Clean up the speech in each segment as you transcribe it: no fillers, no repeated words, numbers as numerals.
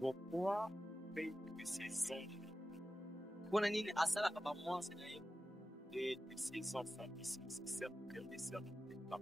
Pourquoi fait que ces anges Kuna nini asala kama mwanzo na hiyo et ces enfants qui sont ses serviteurs des serviteurs?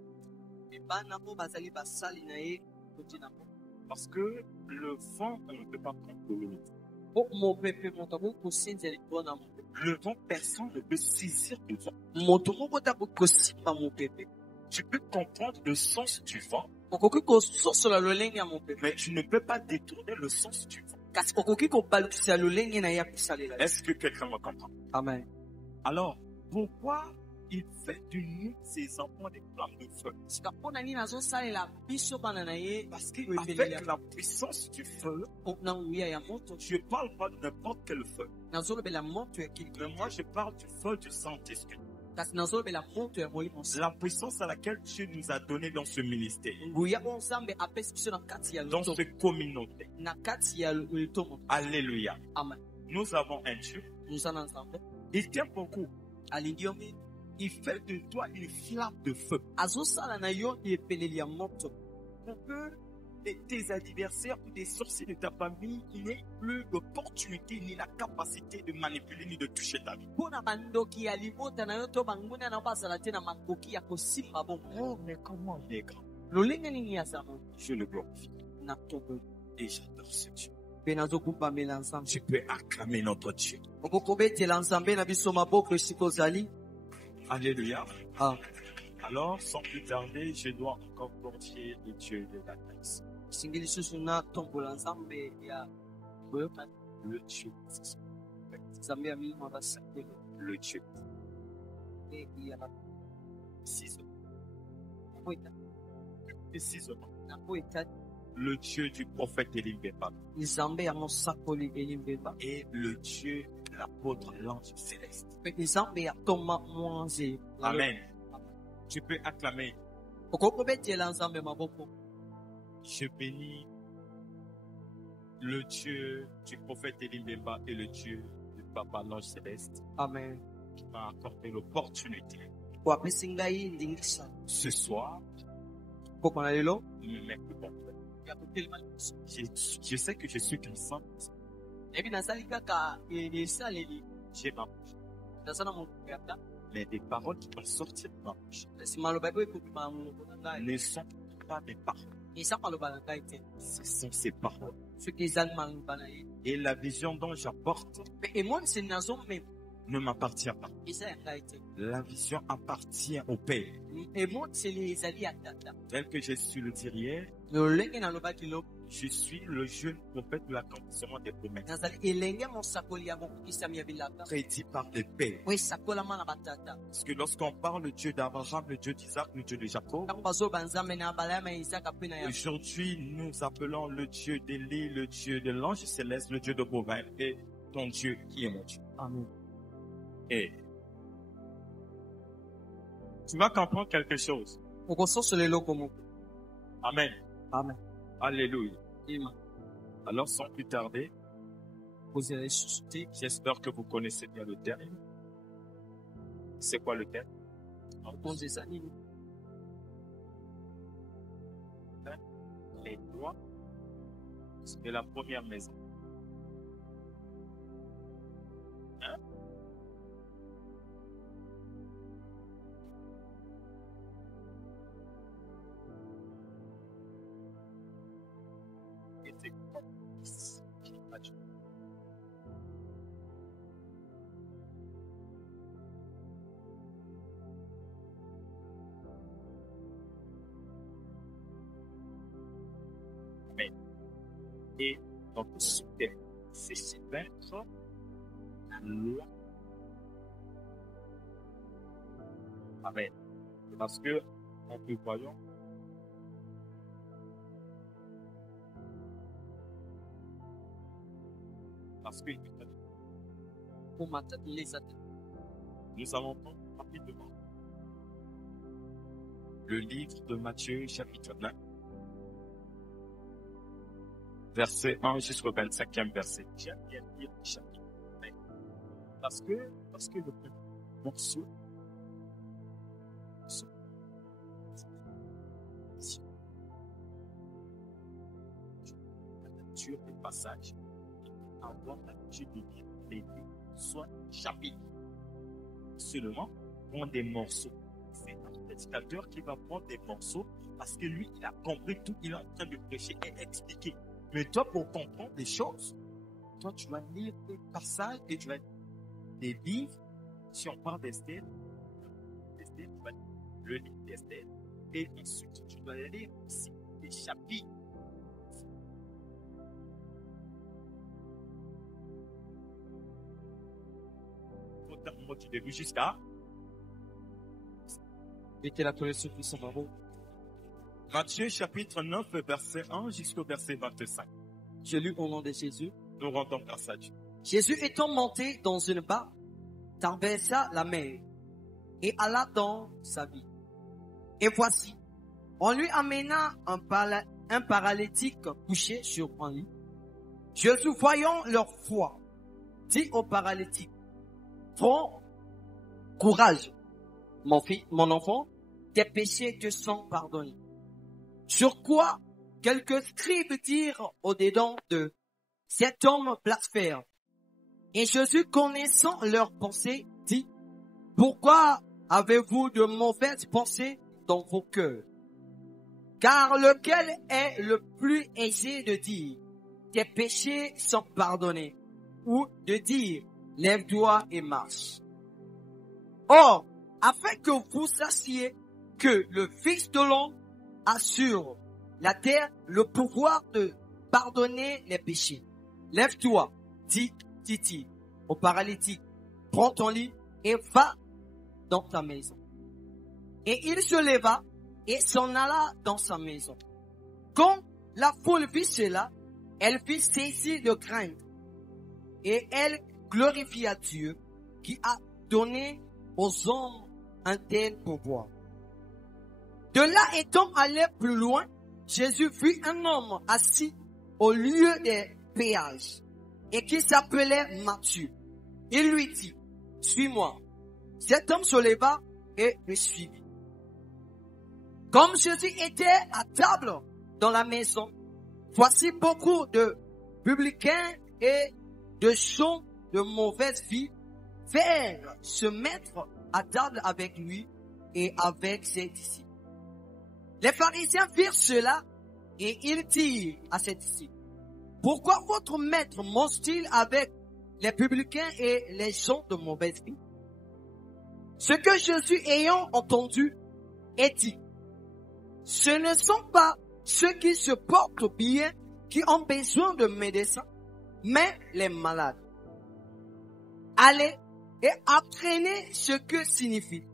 bana bo bazali basali na ye kutina bo Parce que le vent, on ne peut pas contrôler le vent. po mopepe moto ko kusinza likona mo Le vent, personne ne peut saisir le vent. moto ko ta ko kosimba mopepe Tu peux comprendre le sens du vent, okoki kososola lolenge ya mopepe mais tu ne peux pas détourner le sens du vent. kasi okoki kobalukisa lolenge na ye ya kosalela. Est-ce que quelqu'un me comprend? Amen. Alors, pourquoi il fait de nous, ses enfants, des flammes de feu? sika mpona nini azosalela biso bana na ye Parce qu'avec la puissance du feu, na nguya ya moto je ne parle pas de n'importe quel feu. nazolobela moto ya Mais kili moi, je parle du feu du Saint-Esprit. kasi nazolobela moto ya molimo La puissance à laquelle Dieu nous a donné dans ce ministère, nguya oyo nzambe apesi biso na kati ya dans loto cette communauté. na kati ya lotomo. Alléluia. Amen. Nous avons un Dieu. Musa na nzambe Il t'aime beaucoup. alingi yo mingi Il fait de toi une flamme de feu. azosala na yo epeleli ya moto Pour que tes adversaires ou des sorciers de ta famille n'aient plus d'opportunité ni la capacité de manipuler ni de toucher ta vie. mpona bandoki ya libota na yo to banguna na yo bazala te na makoki ya kosimba bongo. Oh, mais comment il est grand. lolenge nini ya zama Je le glorifie. na toko Et j'adore ce Dieu. mpe nazokumbamela nzambe Tu peux acclamer notre Dieu. okokobetela nzambe na biso maboko esika ozali. Alléluia. Ah, Alors, sans plus tarder, je dois encore glorifier le Dieu de la grâce. esingi lisusu natombola nzambe ya boyokani Le Dieu. nzambe ya milimo basakoli Le Dieu. mpe ya 6 nango etali et 6 nango etali Le Dieu du prophète Elimbeba nzambe ya mosakoli elimbeba et le Dieu de l'apôtre l'ange céleste. mpe nzambe ya toma mwanze. Amen. Tu peux acclamer. okokobetela nzambe maboko. Je bénis le Dieu du prophète Elimbeba et le Dieu du papa l'ange céleste Amen. qui m'a accordé l'opportunité po apesi ngai ndingisa ce soir poko na lelo de me mettre devant toi. ya kotelema liboso. Je sais que je suis qu'un simple. ebi nazali kaka esaleli J'ai ma bouche. naza na monoko ya ta Mais des paroles qui vont sortir de ma bouche kasi maloba oyo ekobima na monoko na ngai ne sont pas des paroles. eza maloba na ngai te Ce sont ces paroles. soki ezali maloba na ye Et la vision dont j'apporte mpe emoniseli nazomema ne m'appartient pas. eza ya ngai te. La vision appartient au Père. emoniseli ezali ya tata. Tel que j'ai su le dire hier, lolenge nalobaki lo je suis le jeune prophète de l'accomplissement des promesses. nazali elenge mosakoli ya bokokisami ya bilaka Prédit par les pères. oyo esakolama na batata. Parce que lorsqu'on parle le Dieu d'Abraham, le Dieu d'Isaac, le Dieu de Jacob, ntango bazoba nzambe na abrahama ya isaka mpe na yakobo aujourd'hui nous appelons le Dieu d'Élie, le Dieu de l'ange céleste, le Dieu de Bovin et ton Dieu qui est mon Dieu. Amen. Et tu vas comprendre quelque chose. okososola eloko moko. Amen. Amen. Alléluia. Ima. Alors sans plus tarder, kozela lisusu te. j'espère que vous connaissez bien le terme. C'est quoi le terme? okonza eza nini. Les lois de la première maison. Hein? Et c'est quoi? Et donc, c'est vaincre la loi. Amen. Parce que, en nous voyons, parce que komata leza te. nous allons prendre rapidement le livre de Matthieu, chapitre 9, verset 1 jusqu'au 25e verset. J'aime bien lire le chapitre 9. Parce que le morceau, sur le passage. Avoir l'habitude de lire les livres, soit chapitres. Seulement, prendre des morceaux. C'est un prédicateur qui va prendre des morceaux parce que lui, il a compris tout, il est en train de prêcher et expliquer. Mais toi, pour comprendre des choses, toi, tu vas lire des passages et tu vas lire des livres. Si on parle d'Esther, tu vas lire le livre d'Esther. Et ensuite, tu dois lire aussi des chapitres. Du début jusqu'à Matthieu chapitre 9 verset 1 jusqu'au verset 25. Je lis au nom de Jésus. Nous rendons grâce à Dieu. Jésus étant monté dans une barque, traversa la mer et alla dans sa vie. Et voici, on lui amena un paralytique couché sur un lit. Jésus, voyant leur foi, dit au paralytique, prends courage, mon enfant, tes péchés te sont pardonnés. Sur quoi quelques scribes dirent au-dedans d'eux, cet homme blasphème. Et Jésus, connaissant leurs pensées, dit, pourquoi avez-vous de mauvaises pensées dans vos cœurs? Car lequel est le plus aisé de dire, tes péchés sont pardonnés, ou de dire, lève-toi et marche? Or, afin que vous sachiez que le Fils de l'homme a sur la terre le pouvoir de pardonner les péchés. Lève-toi, dit Titi au paralytique, prends ton lit et va dans ta maison. Et il se leva et s'en alla dans sa maison. Quand la foule vit cela, elle fut saisie de crainte et elle glorifia Dieu qui a donné aux hommes un tel pouvoir. De là étant allé plus loin, Jésus vit un homme assis au lieu des péages et qui s'appelait Matthieu. Il lui dit, suis-moi. Cet homme se leva et le suivit. Comme Jésus était à table dans la maison, voici beaucoup de publicains et de gens de mauvaise vie vinrent se mettre à table avec lui et avec ses disciples. Les pharisiens virent cela et ils dirent à ses disciples, pourquoi votre maître mange-t-il avec les publicains et les gens de mauvaise vie? Ce que Jésus ayant entendu est dit, ce ne sont pas ceux qui se portent bien qui ont besoin de médecins, mais les malades. Allez et apprenez ce que signifie.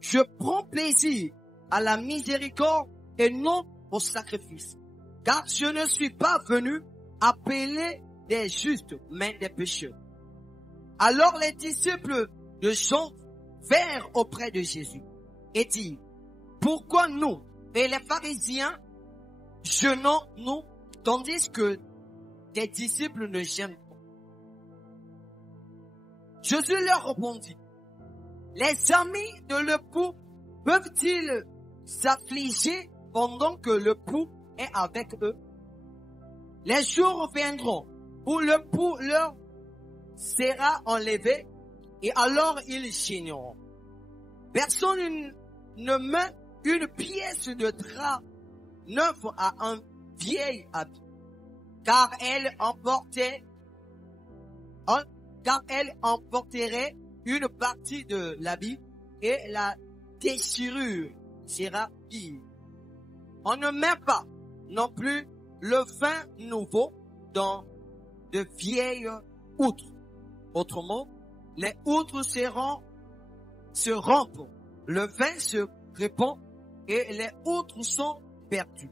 Je prends plaisir à la miséricorde et non au sacrifice. Car je ne suis pas venu appeler des justes, mais des pécheurs. Alors les disciples de Jean vinrent auprès de Jésus et dirent, pourquoi nous et les pharisiens jeûnons-nous, tandis que des disciples ne jeûnent pas? Jésus leur répondit, les amis de l'époux peuvent-ils s'affliger pendant que l'époux est avec eux? Les jours viendront où l'époux leur sera enlevé et alors ils gêneront. Personne ne met une pièce de drap neuf à un vieil habit, car elle emporterait une partie de l'habit et la déchirure sera pire. On ne met pas non plus le vin nouveau dans de vieilles outres. Autrement, les outres se rompent, le vin se répand et les outres sont perdues.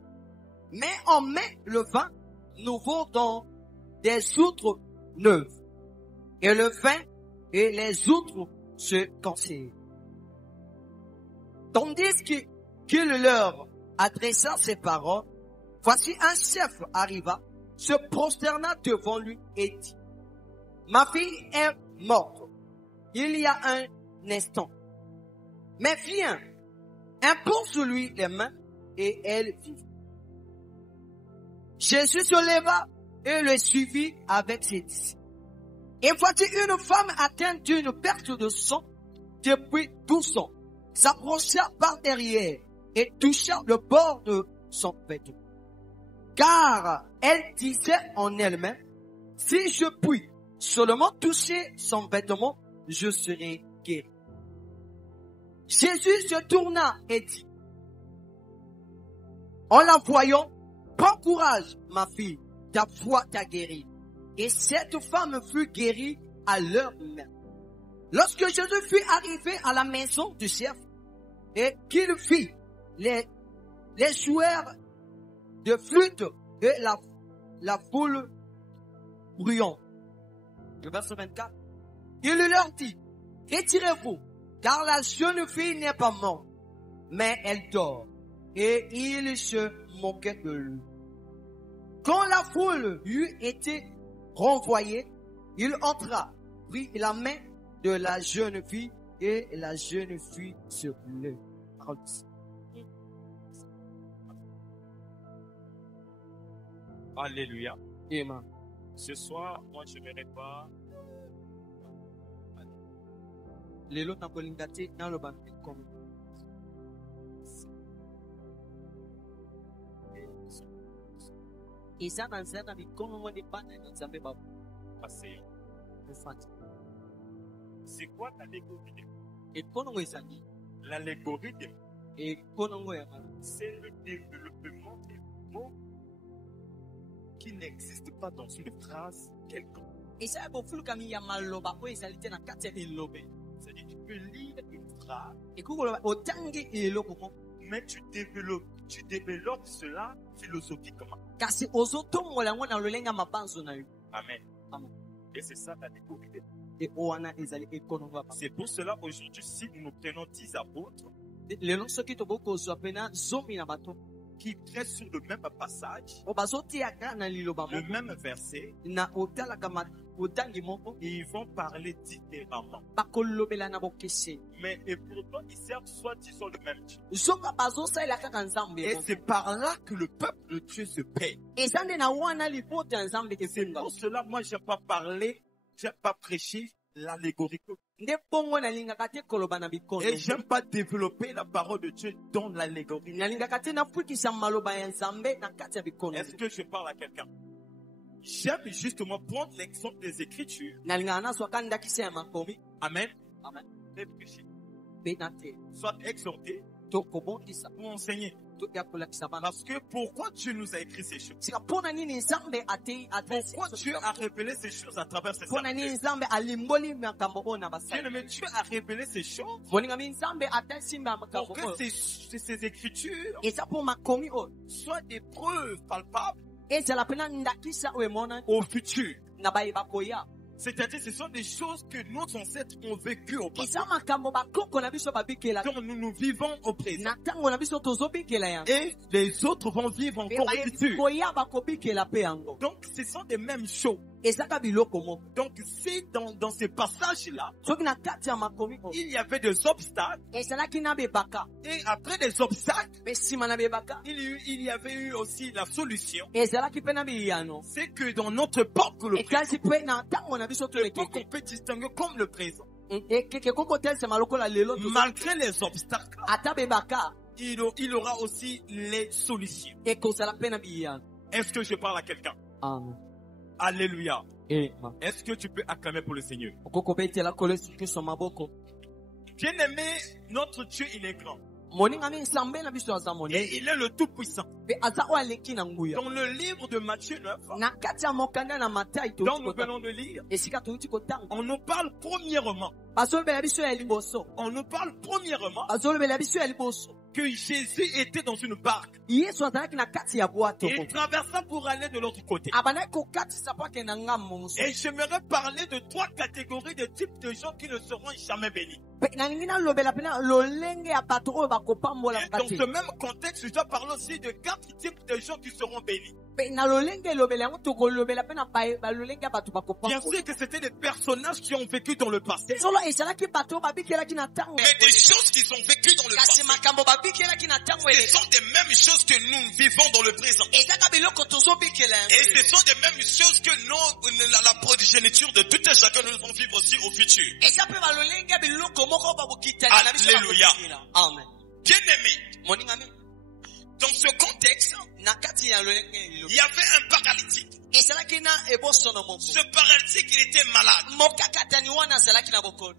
Mais on met le vin nouveau dans des outres neuves. Et le vin et les outres se cancellent. Tandis qu'il leur adressa ces paroles, voici un chef arriva, se prosterna devant lui et dit, ma fille est morte il y a un instant. Mais viens, impose lui les mains et elle vit. Jésus se leva et le suivit avec ses disciples. Et voici une femme atteinte d'une perte de sang depuis 12 ans, s'approcha par derrière et toucha le bord de son vêtement. Car elle disait en elle-même, si je puis seulement toucher son vêtement, je serai guéri. Jésus se tourna et dit, en la voyant, prends courage, ma fille, ta foi t'a guérie. Et cette femme fut guérie à l'heure même. Lorsque Jésus fut arrivé à la maison du chef, et qu'il fit les joueurs de flûte et la foule bruyant. Le verset 24. Il leur dit, retirez-vous, car la jeune fille n'est pas morte, mais elle dort. Et il se moquait de lui. Quand la foule eut été renvoyée, il entra, prit la main de la jeune fille, et la jeune fille se leva. Alléluia. Amen. Ce soir, moi, je ne verrai pas. Lelo na kolingati na lo bambi komo. Isa na nzana mikono mwende bana na nzambe babu. Passer. Mfati. C'est quoi l'allégorie? Et kono ngo isani. L'allégorie, Et kono ngo ya mala. c'est le développement des mots qui n'existent pas dans une phrase quelconque. Isa bo fulu kami ya maloba ko isalite na kati ya ilobe. C'est-à-dire, tu peux lire une phrase, Et kuko otangi iloko mo. mais tu développes cela philosophiquement. Kasi ozotongola ngo na lolenga mabanzo na yo. Amen. Amen. Et c'est ça l'allégorie. Et oana ezali ekono va pas. C'est pour cela aujourd'hui, si nous prenons 10 apôtres Lelo soki toboko zo pena zomi na bato. qui prêchent sur le même passage, O bazoti aka na liloba le mo. même verset, Na otala kama otangi moko. ils vont parler différemment. Bakolobela na bokese. Mais et pourtant, ils servent soit-disant le même Dieu. Zoka bazosalela kaka nzambe. Et c'est par là que le peuple de Dieu se paie. Ezande na wana lipoto ya nzambe Et c'est esenga. pour cela, moi, je n'ai pas parlé, je n'ai pas prêché l'allégorie. Nde bongo nalingaka te koloba na bikono. Et je n'aime pas développer la parole de Dieu dans l'allégorie. Nalingaka te napwikisa maloba ya nzambe na kati ya bikono. Est-ce que je parle à quelqu'un? J'aime justement prendre l'exemple des Écritures. Nalingaka nazwaka ndakisa ya makomi. Amen. Amen. Et prêcher. Pe na te. Soit exhorter To kobondisa. ou enseigner. To ya kolakisa bana. Parce que pourquoi Dieu nous a écrit ces choses? Sika pona nini nzambe ate Pourquoi Dieu a révélé ces choses à travers ses pona nini serviteurs? nzambe alimboli makambo oyo na Bien basali. aimé, Dieu a révélé ces choses Boninga mi nzambe ate simba makambo pour que oyo. ces écritures Eza po makomi oyo. soient des preuves palpables Ezala pena ndakisa oyo emona au futur. na bayeba koya. C'est-à-dire, ce sont des choses que nos ancêtres ont vécues au passé, Eza makambo bakoko na biso babikela. dont nous vivons au présent. Na tango na biso tozobikela yango. Et les autres vont vivre Pe encore au bayebi futur. koya bakobikela pe yango. Donc, ce sont des mêmes choses. Ezaka biloko moko. Donc, si dans ces passages-là, Soki na kati ya makomi oyo. il y avait des obstacles, Ezalaki na bebaka. et après les obstacles, Pe nsima na bebaka. il y avait eu aussi la solution. Ezalaki pe na biyano. C'est que dans notre époque, le Ekasi pe na tango na biso l'époque qu'on tolekeke. peut distinguer comme le présent, Ekeke koko telesema lokola lelo tozo- malgré les obstacles, ata bebaka. il aura aussi les solutions. Ekozala pe na biyano. Est-ce que je parle à quelqu'un? Amen. Alléluia. Amen. Est-ce que tu peux acclamer pour le Seigneur? Okoko betela kolo kristo maboko. Bien-aimé, notre Dieu, il est grand. Moninga mi nsambe na biso aza moni. Et il est le Tout-Puissant. Pe aza oyo aleki na nguya. Dans le livre de Matthieu 9, Na kati ya mokanda na Matai dont touti nous kotanga. venons de lire, Esika touti kotanga. on nous parle premièrement, Bazolobela biso ya liboso. Bazolobela biso ya liboso. que Jésus était dans une barque. Yesu azalaki na kati ya bwato. Et il traversa pour aller de l'autre côté. Abandaki kokatisa po akende na ngambo mosusu. Et j'aimerais parler de 3 catégories de types de gens qui ne seront jamais bénis. Pe nalingi nalobela pena lolenge ya bato oyo bakopambola Et dans kati. ce même contexte, je dois parler aussi de 4 types de gens qui seront bénis. Bien sûr que c'était des personnages qui ont vécu dans le passé. Mais des choses qu'ils ont vécues dans le passé. Ce sont des mêmes choses que nous vivons dans le présent. Et ce sont des mêmes choses que la progéniture de tout et chacun nous allons vivre aussi au futur. Alléluia. Bien-aimé, dans ce contexte, il y avait un paralytique. Ce paralytique, il était malade.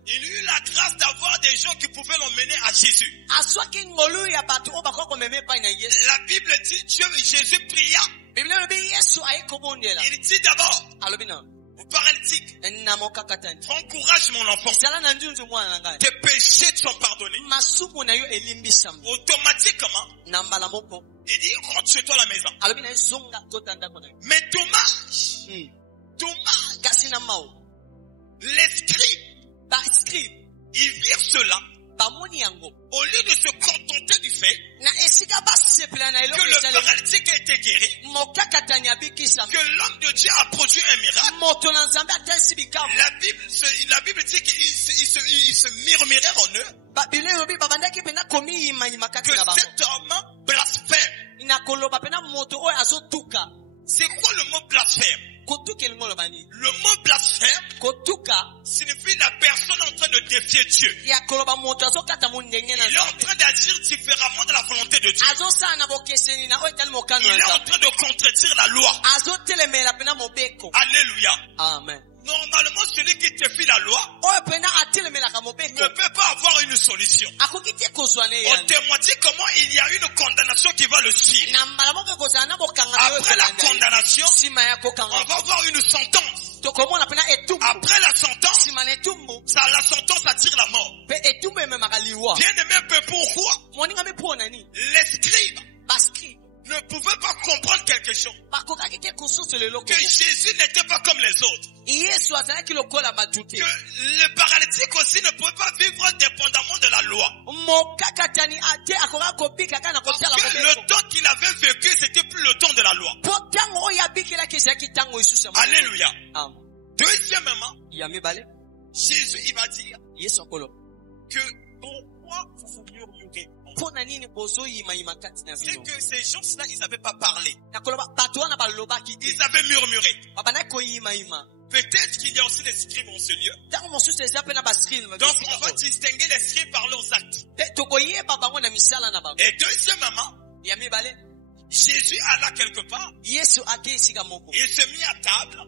Il eut la grâce d'avoir des gens qui pouvaient l'emmener à Jésus. La Bible dit que Jésus pria. Il dit d'abord au paralytique, prends courage mon enfant, tes péchés sont pardonnés. Automatiquement, il dit rentre chez toi à la maison. Mais dommage, les scribes, ils virent cela. Au lieu de se contenter du fait que le paralytique a été guéri, que l'homme de Dieu a produit un miracle, la Bible dit qu'ils se murmuraient en eux que cet homme blasphème. C'est quoi le mot blasphème? Le mot blasphème signifie la personne en train de défier Dieu. Il est en train d'agir différemment de la volonté de Dieu. Il est en train de contredire la loi. Alléluia. Amen. Normalement, celui qui défie la loi ne peut pas avoir une solution. On témoigne comment il y a une condamnation qui va le suivre. Après la condamnation, on va avoir une sentence. Après la sentence, la sentence attire la mort. Bien aimé, pourquoi les scribes ne pouvaient pas comprendre quelque chose? Que Jésus n'était pas comme les autres. Que le paralytique aussi ne pouvait pas vivre dépendamment de la loi. Parce que le temps qu'il avait vécu, c'était plus le temps de la loi. Alléluia. Deuxièmement, Jésus il va dire que pourquoi vous vous murmurez? C'est que ces gens-là, ils n'avaient pas parlé. Ils avaient murmuré. Peut-être qu'il y a aussi des scribes en ce lieu. Donc on va distinguer les scribes par leurs actes. Et deuxièmement, Jésus alla quelque part. Il se mit à table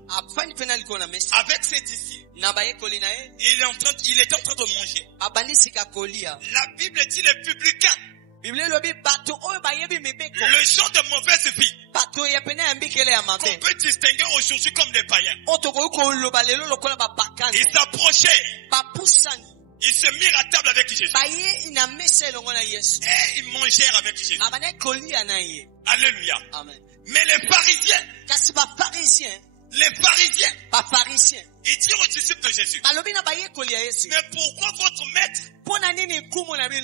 avec ses disciples. Il était en train de manger. La Bible dit les publicains, le genre de mauvaise vie qu'on peut distinguer aujourd'hui comme des païens. Ils s'approchaient. Ils se mirent à table avec Jésus. Et ils mangèrent avec Jésus. Alléluia. Amen. Mais les pharisiens, ils dirent aux disciples de Jésus, mais pourquoi votre maître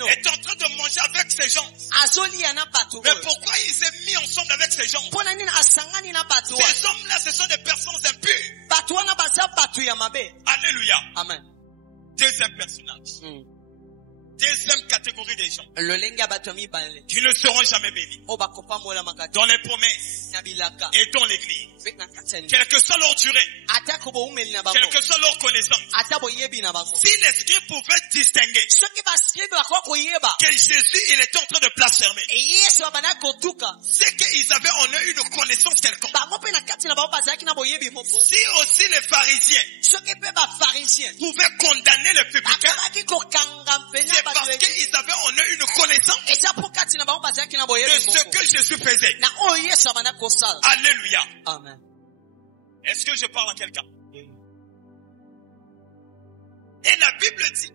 est en train de manger avec ces gens? Mais pourquoi il s'est mis ensemble avec ces gens? Ces hommes-là, ce sont des personnes impures. Alléluia. Amen. Deuxième personnage. Deuxième catégorie des gens qui ne seront jamais bénis dans les promesses et dans l'église. Quelle que soit leur durée, quelle que soit leur connaissance, si l'esprit pouvait distinguer que Jésus il était en train de blasphémer, c'est qu'ils avaient en eux une connaissance quelconque. Si aussi les pharisiens pouvaient condamner les publicains, c'est parce qu'ils avaient en eux une connaissance de ce que Jésus faisait. Alléluia. Amen. Est-ce que je parle à quelqu'un? Et la Bible dit,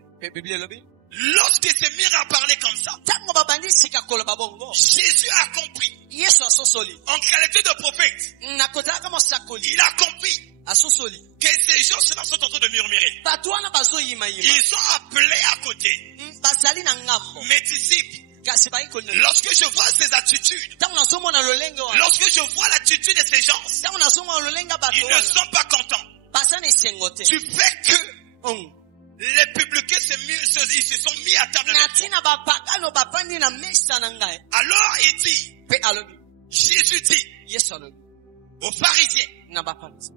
lorsqu'ils se mirent à parler comme ça, Jésus a compris. En qualité de prophète, il a compris que ces gens-là sont en train de murmurer. Ils sont appelés à côté. Mes disciples, kasi bayekoli. Lorsque je vois ces attitudes, Tango nazomona lolenge wana. lorsque je vois l'attitude de ces gens, Tango nazomona lolenge bato ils ne wana. sont pas contents. Basa na esengo te. Tu fais que les publicains ils se sont mis à table Na avec toi. tina bapagano bapandi na mesa na ngai. Alors il dit, Pe alobi. Jésus dit Yesu alobi. aux pharisiens, Na bapanzi.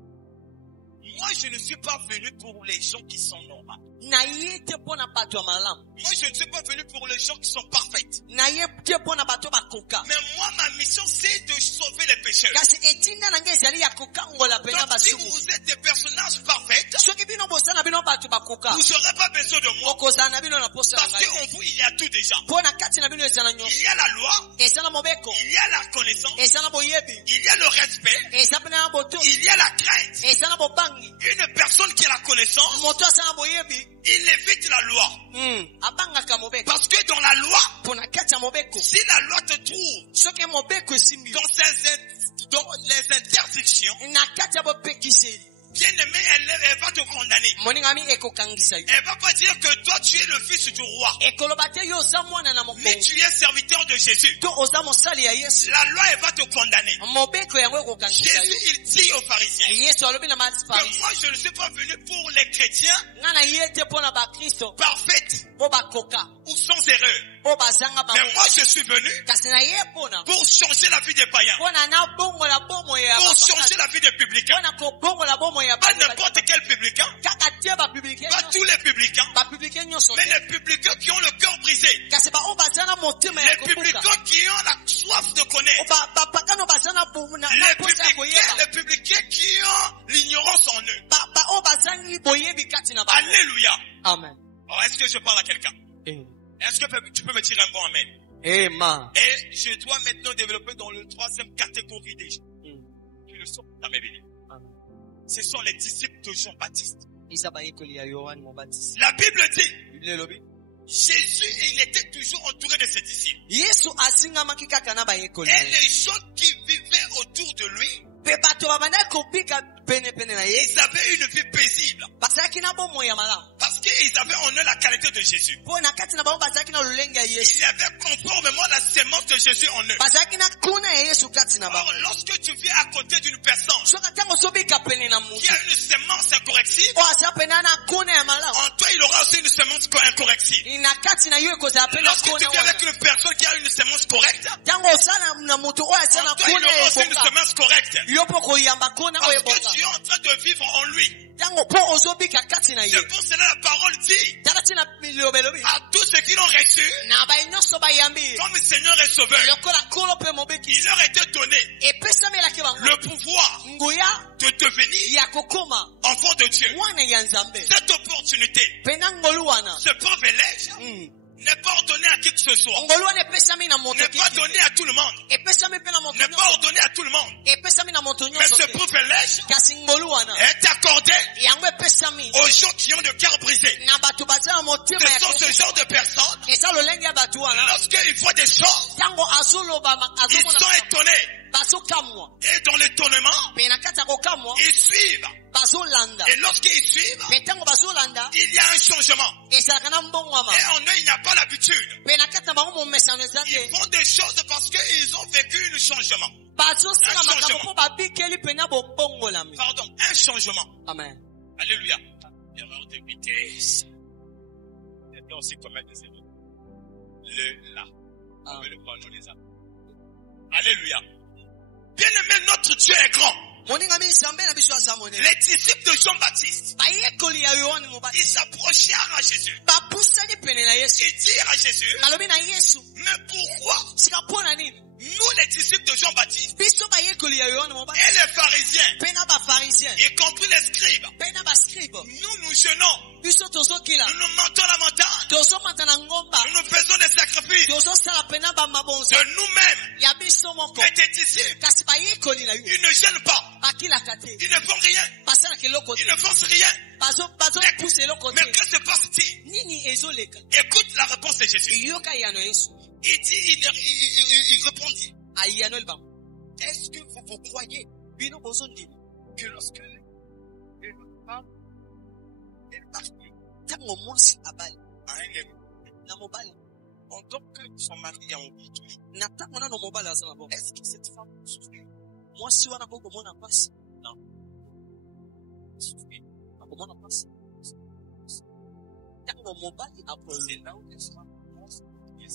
moi je ne suis pas venu pour les gens qui sont normaux. Na ye te pona bato ya malamu. Moi je ne suis pas venu pour les gens qui sont parfaits. Na ye te pona bato bakoka. Mais moi ma mission c'est de sauver les pécheurs. Kasi etinda na ngai ezali ya kokangola pena Donc si basuku. vous êtes des personnages parfaits, Soki bino bosana bino bato bakoka. vous n'aurez pas besoin de moi. Okozala na bino na posa na Parce qu'en ngai. vous il y a tout déjà. Pona kati na bino ezala nyonso. Il y a la loi, Eza na mobeko. il y a la connaissance, Eza na boyebi. il y a le respect, Eza pena na boto. il y a la crainte. Eza na bobangi. Une personne qui a la connaissance, Moto asa na boyebi. il évite la loi. Abangaka mobeko. Parce que dans la loi, Pona kati ya mobeko. si la loi te trouve Soki mobeko esimbi. dans les interdictions, Na kati ya bopekiseli. bien aimé, elle va te condamner. Moningami ekokangisa yo. Elle va pas dire que toi tu es le fils du roi, Ekoloba te yo oza mwana na mais mokonzi. tu es serviteur de Jésus. To oza mosali ya Yesu. La loi, elle va te condamner. Mobeko yango ekokangisa yo. Jésus, il dit aux pharisiens Yesu alobi na que mafarisayo. moi je ne suis pas venu pour les chrétiens Nga na ye te mpo na bakristo. parfaits Po bakoka. ou sans erreur. Po bazanga Mais bango. moi je suis venu Kasi na ye mpona. pour changer la vie des païens, Mpona na bongola bomoi ya pour bapaka. changer la vie des publicains. Mpona kobongola bomoi ya Pas bapaka. n'importe quel publicain, Kaka te bapublike pas tous les publicains, bapublike nyonso mais te. les publicains qui ont le cœur brisé, Kasi baoyo baza na motema ya les kobuka. publicains qui ont la soif de connaître, Bapakano baza na bomu na les posa ya koyeba. publicains qui ont l'ignorance en eux. Baoyo bazangi boyebi kati na bango. Alléluia. Amen. Oh, est-ce que je parle à quelqu'un? Est-ce que tu peux me dire un bon amen? Amen. Et je dois maintenant développer dans le troisième catégorie des gens qui ne sont pas dans mes bénis. Ce sont les disciples de Jean-Baptiste. Isa bayekoli ya Yohane Mobatizi. La Bible dit, Biblia elobi. Jésus, il était toujours entouré de ses disciples. Yesu azingamaki kaka na bayekoli. Et les gens qui vivaient autour de lui, Pe bato babanda kobika pene na ye. ils avaient une vie paisible. Bazalaki na bomoi ya malamu. Parce qu'ils avaient en eux la qualité de Jésus. Po na kati na bango bazalaki na lolenge ya Yesu. Ils avaient conformément la sémence de Jésus en eux. Bazalaki na kuna ya Yesu kati na bango. Or, lorsque tu vis à côté d'une personne Soka tango sobika pene na qui mutu. a une sémence incorrective, O aza pene na kuna ya malamu. en toi il aura aussi une sémence incorrective. Ina kati na yo ekozala pene na Lorsque tu kuna vis avec wana. une personne qui a une sémence correcte, Tango osala na mutu oyo aza na en toi il kuna aura ya aussi une eboka. sémence correcte. Yo po koyamba kuna oyo Parce que eboka. tu es en train de vivre en lui. Tango po ozobika kati na ye. C'est pour cela la parole dit Tala tina bilobelobi. à tous ceux qui l'ont reçu Na bayi nyonso bayambi. comme Seigneur et Sauveur, Lokola kolo pe mobeki. il leur était donné Epesamelaki bango. le pouvoir Nguya de devenir ya kokoma. enfant de Dieu. Mwana ya Nzambe. Cette opportunité, Pena ngolu wana. ce privilège n'est pas ordonné à qui que ce soit. Ngolu wana epesami na moto N'est pas kiki. donné à tout le monde. Epesami pe na moto N'est nyonso. pas ordonné à tout le monde. Epesami na moto Mais nyonso. ce te. privilège Kasi ngolu wana. est accordé Yango epesami. aux gens qui ont le cœur brisé. Na bato baza na motema ya Ce sont ce kobuka. genre de personnes, Eza lolenge ya bato wana. lorsqu'ils voient des choses, Tango azoloba ils azomona. sont étonnés. Bazokamwa. Et dans l'étonnement, Pe na kati ya kokamwa. ils suivent. Bazolanda. Et lorsqu'ils suivent, Pe tango bazolanda. il y a un changement. Ezalaka na mbongwama. Et en eux, il n'y a pas l'habitude. Pe na kati na bango momesano eza te. Ils font des choses parce qu'ils ont vécu un changement. Bazosala Un makambo changement. mpo babikeli pena bobongolami. Pardon, un changement. Amen. Alléluia. Erreur de vitesse. Il y a aussi commettre des erreurs. Le là. On veut le prendre, nous les avons. Alléluia. Bien aimé, notre Dieu est grand. Moninga mi nzambe na biso aza monene. Les disciples de Jean-Baptiste, Bayekoli ya Yohane ils Mobatizi. s'approchèrent à Jésus. Bapusani pene na Yesu. Ils dirent à Jésus, Balobi na Yesu. mais pourquoi Sika mpona nini? nous, les disciples de Jean-Baptiste, Biso bayekoli ya Yohane Mobatizi. et les pharisiens, Pena bafarisien. y compris les scribes, Pena bascribe. nous nous jeûnons, Biso tozokila. nous nous montons la montagne, Tozomata na ngomba. nous nous faisons des sacrifices Tozosala pena bamabonzo. de nous-mêmes. Ya biso moko. Mais tes disciples, Kasi bayekoli na yo. ils ne gênent pas, Bakilaka te. ils ne font rien, Basala keloko te. ils ne font rien. Bazopuse eloko Mais te. que se passe-t-il? Nini ezoleka? Écoute la réponse de Jésus. Yoka yano Yesu. Il dit, il répondit, Ayano elba. est-ce que vous croyez Bino bozondi. que lorsque une femme est mariée Tango mwasi abali. à un homme, Na mobali. Pendant que son mari est en vie toujours, natamona no mobali aza na bongo. est-ce que cette femme peut souffrir? Mwasi wana po komona pasi. Souffrir. Akomona pasi. Tango mobali apole. C'est là où les femmes commencent à dire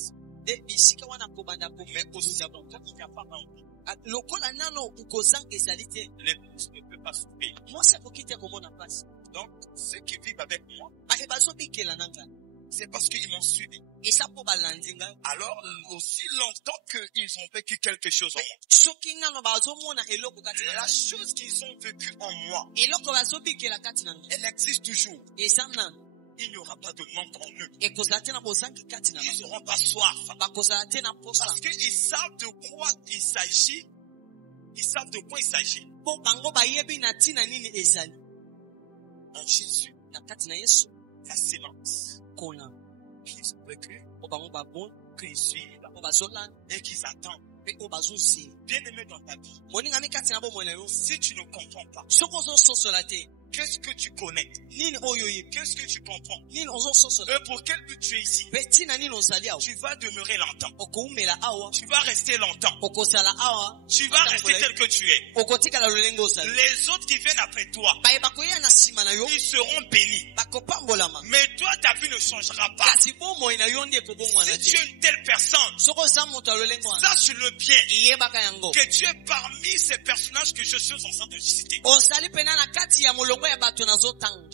De bisika wana kobanda ko. mais aussi avant quand il n'y a pas d'envie, Lokola nano ukozanga ezali te. l'épouse ne peut pas souffrir. Mwasi akoki te komona pasi. Donc, ceux qui vivent avec moi, Baye bazobikela nanga. c'est parce qu'ils m'ont suivi. Esa po balandi ngai. Alors, aussi longtemps qu'ils ont vécu quelque chose en moi, Soki nano bazomona eloko kati na la ngai. chose qu'ils ont vécu en moi, Eloko bazobikela kati na ngai. elle existe toujours. Esa nano. Il n'y aura pas de manque en eux. Ekozala te na bozangi kati na Ils bango. n'auront pas soif. Bakozala te na posa. Parce qu'ils savent de quoi il s'agit. Ils savent de quoi il s'agit. Po bango bayebi na tina nini ezali. En Jésus, Na kati na Yesu. la silence. Kona. Qu'ils ont vécu, Po bango babon. qu'ils suivent Po bazolanda. et qu'ils attendent. Pe o bazozi. Bien aimé dans ta vie, Moninga mi kati na bomoi na yo. si tu ne comprends pas, Soko ozososola te. qu'est-ce que tu connais? Nini oyo yebi. Qu'est-ce que tu comprends? Nini ozososola. Pour quel but tu es ici? Pe tina nini ozali awa. Tu vas demeurer longtemps. Okoumela awa. Tu vas rester longtemps. Okosala awa. Tu vas rester tel que tu es. Okotikala lolenge ozali. Les autres qui viennent après toi, Baye bakoya na sima na yo. ils seront bénis. Bakopambolama. Mais toi, ta vie ne changera pas. Kasi bomoi na yo nde ekobongwana Si tu te. es une telle personne, Soko oza moto ya lolenge wana. sache-le bien, Iyebaka yango. que tu es parmi ces personnages que je suis en train de citer. Ozali pena na kati ya molongo ya bato nazotanga.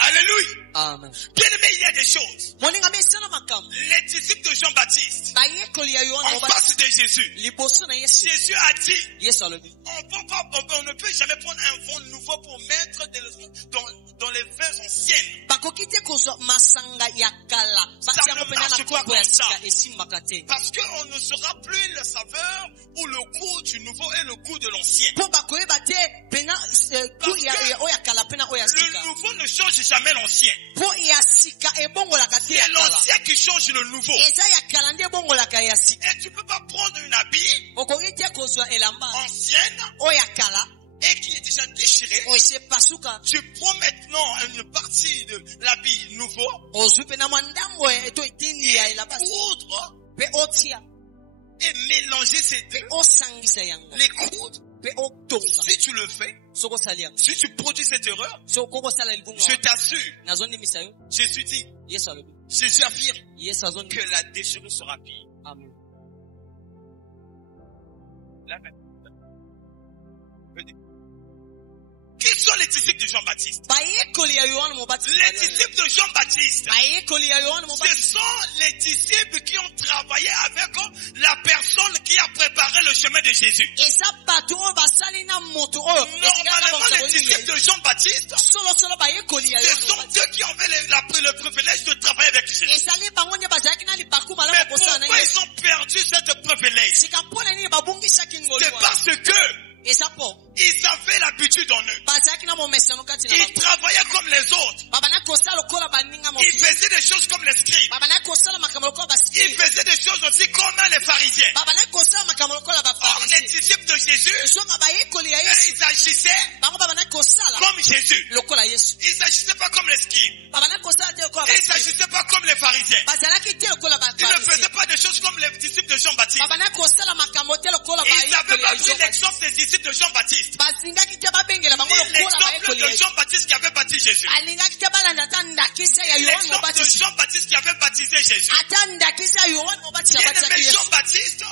Alléluia. Amen. Bien aimé, il y a des choses. Moninga mesana makambo. Les disciples de Jean-Baptiste, Bayekoli ya Yohana en mobali. face de Jésus, Liboso na Yesu. Jésus a dit, Yesu alobi. on ne peut jamais prendre un vin nouveau pour mettre dans les vins anciennes. Bakoki te kozwa masanga ya kala. Bati yango pena na kopo ya sika esimbaka te. Parce qu'on ne saura plus la saveur ou le goût du nouveau et le goût de l'ancien. Po bakoyeba te pena ku ya oya kala pena oya sika. Le nouveau ne change jamais l'ancien. Po ya sika ebongolaka te ya C'est kala. l'ancien qui change le nouveau. Eza ya kala nde ebongolaka ya sika. Et tu peux pas prendre une habit Okoki te kozwa elamba ancienne oya kala. et qui est déjà déchirée. Oise pasuka. Tu prends maintenant une partie de l'habit nouveau Ozwi pena mwandambo eto etindi ya et elamba. coudre Pe otia. et mélanger ces deux. Osangisa yango. Les coudre. Pe otonga. Si tu le fais, Soko salia. si tu produis cette erreur, Soko sala libunga. je t'assure, Nazondimisa yo. Jésus dit, Yesu alobi. Jésus affirme Yesu azoni. que la déchirure sera pire. Amen. Là, maintenant. Qui sont les disciples de Jean-Baptiste? Bayekoli ya Yohana mobatizi. Les disciples de Jean-Baptiste, Bayekoli ya Yohana ce mobatizi. sont les disciples qui ont travaillé avec la personne qui a préparé le chemin de Jésus. Eza bato oyo basali na moto oyo. Normalement, les disciples de Jean-Baptiste, Solo bayekoli ya ce Yohana sont mobatizi. ceux qui avaient le privilège de travailler avec Jésus. Ezali bango nde bazalaki na libaku Mais malamu kosala na pourquoi Yesu. ils ont perdu cette privilège? Sika mpona nini babungisaki ngoli C'est wana. parce que Eza po. ils avaient l'habitude en eux. Bazalaki na momesano kati na Ils bango. travaillaient comme les autres. Babana kosala lokola baninga moto. Ils faisaient des choses comme les scribes. Babana kosala makambo lokola Ils baskri. faisaient des choses aussi comme les pharisiens. Babana kosala makambo lokola Or, les bafarisi. disciples de Jésus, Zonga bayekoli ya Yesu. ils agissaient Bango babana kosala comme Jésus. lokola Yesu. Ils n'agissaient pas comme les scribes. Babana kosala te lokola Ils baskri. n'agissaient pas comme les pharisiens. Bazalaki te lokola Ils ne bafarisi. faisaient pas des choses comme les disciples de Jean-Baptiste. Babana kosala makambo te lokola Ils n'avaient bayekoli pas ya pris Yesu. l'exemple des disciples de Jean-Baptiste. Bazingaki te babengela bango Ni lokola l'exemple bayekoli ya de Yesu. Jean-Baptiste qui avait baptisé Jésus. Balingaki te balanda ata ndakisa ya Yohana L'exemple de mobatizi. Jean-Baptiste qui avait baptisé Jésus. Ata ndakisa ya Yohana mobatizi abatisaki Bien-aimé Yesu. Jean-Baptiste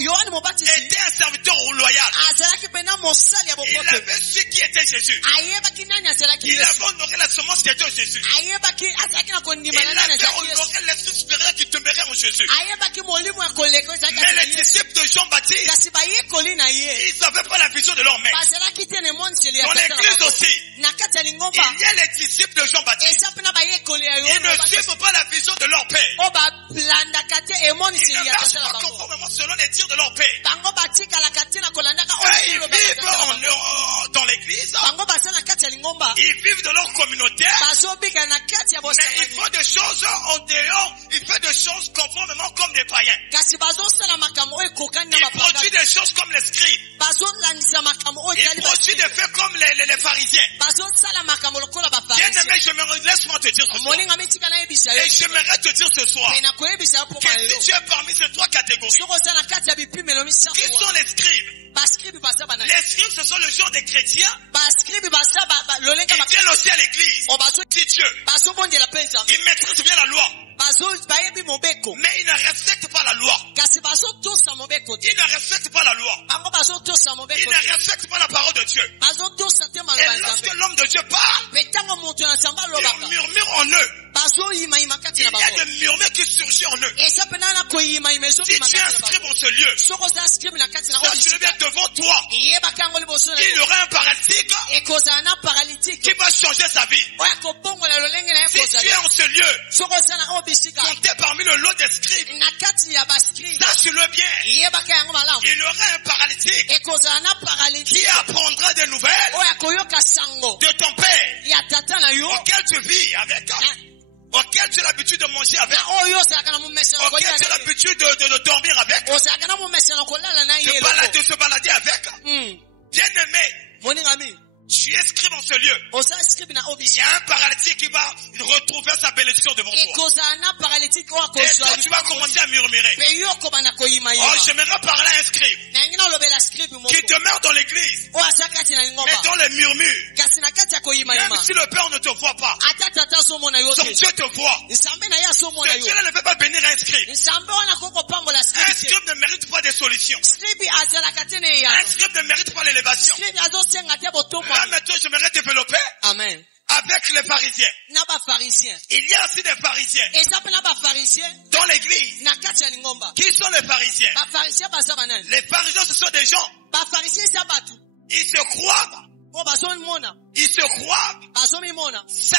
Yohana mobatizi était un serviteur loyal. azalaki pena mosali ya Il bokoto. avait su qui était Jésus. Ayebaki nani azalaki Il Yesu. avait honoré la semence qui était en Jésus. Ayebaki azalaki na Il kondima na nani avait azalaki Yesu. honoré l'esprit supérieur qui demeurait en Jésus. Ayebaki molimo ya koleka ezalaki Mais na les Yesu. disciples de Jean-Baptiste, Kasi bayekoli na ye ils n'avaient pas la vision de leur maître. bazalaki te na emoniseli ya Dans tata na l'église bango. aussi, Na kati ya lingomba il y a les disciples de Jean-Baptiste. eza pena bayekoli ya Ils Yohana ne mobatizi. suivent pas la vision de leur père. O balandaka te Ils ne emoniseli ya marchent tata na pas bango. conformément selon les dires de leur père. Bango batikalaka te na kolandaka Et oyo ils elobaka vivent tata na bango. dans l'église. Bango baza na kati ya lingomba Ils vivent dans leur communauté. bazobika na kati ya Mais il faut des choses en dehors, il fait des choses conformément comme des païens. kasi bazosala makambo oyo ekokani na Il bapagani. produit des choses comme les scribes. Bazolandisa makambo oyo Il etali produit des faits comme les pharisiens. bazosala makambo lokola Bien bafarisi. aimé, laisse-moi te dire ce soir. moninga mitika nayebisa yo Et j'aimerais te dire ce soir me nakoyebisa yo mpo que malelo si tu es parmi ces trois catégories, soki oza na kati ya bipimelo qui misato sont les scribes? baskribi baza banani Les scribes, ce sont le genre de chrétiens baskribi baza lolenga qui viennent aussi à l'église. o Dit Dieu. bazobondela mpe nzambe Ils maîtrisent bien la loi. bayebi mobeko Mais ils ne respectent pas la loi. kasi bazotosa mobeko te Ils ne respectent pas la loi. bango bazotosa Ils mobeko ne te respectent pas la parole de Dieu. bazotosa te Et maloba ya lorsque nzambe l'homme de Dieu parle, mpe ntango moto na nzambe ils alobaka murmurent en eux. bazoyimayima kati Il na y a bango des murmures qui surgissent en eux. eza mpena na koyimayima Si ezobima tu kati na inscris bango dans ce lieu, soki oza scribe na kati na sache-le bien devant toi, yebaka yango liboso na il y yo aura un paralytique ekozala na qui paralytique va changer sa vie. oyo akobongola lolenge na ye Si tu es kozala en ce lieu, soki oza na oyo bisika compté parmi le lot des scribes, na kati ya bascribe sache-le bien, yebaka yango malamu il y aura un paralytique ekozala na qui paralytique apprendra des nouvelles oyo akoyoka sango de ton père, ya tata na yo auquel tu vis avec, auquel tu as l'habitude de manger avec, na oyo ozalaka na momesano auquel kolia tu as na ye l'habitude de dormir avec, ozalaka na momesano kolala na ye de se balader avec. Bien-aimé, moningami tu es scribe en ce lieu. oza scribe na oyo Il y bisika a un paralytique qui va retrouver sa bénédiction devant toi. ekozala na paralytique oyo Et toi, akozwa tu vas commencer à murmurer. mpe yo okobanda Oh, koyimayima j'aimerais parler à un scribe nangi nalobela scribe moko qui demeure dans l'église, oyo aza kati na mais lingomba dans les murmures. kasi na kati ya Même koyimayima si le Père ne te voit pas, ata tata azomona yo son te Dieu te voit. nzambe na ye azomona Ce yo Dieu ne peut pas bénir un scribe. nzambe wana kokopambola Un scribe te scribe ne mérite pas de solutions. scribe azalaka te na Un eyano scribe ne mérite pas l'élévation. scribe azosenga te Là botomwa maintenant, j'aimerais développer amen avec les pharisiens. na bafarisien Il y a aussi des pharisiens eza mpe na bafarisien dans l'église. na kati ya lingomba Qui sont les pharisiens? bafarisien baza banani Les pharisiens, ce sont des gens. bafarisien eza bato Ils se croient. oyo bazomimona Ils se croient bazomimona saints.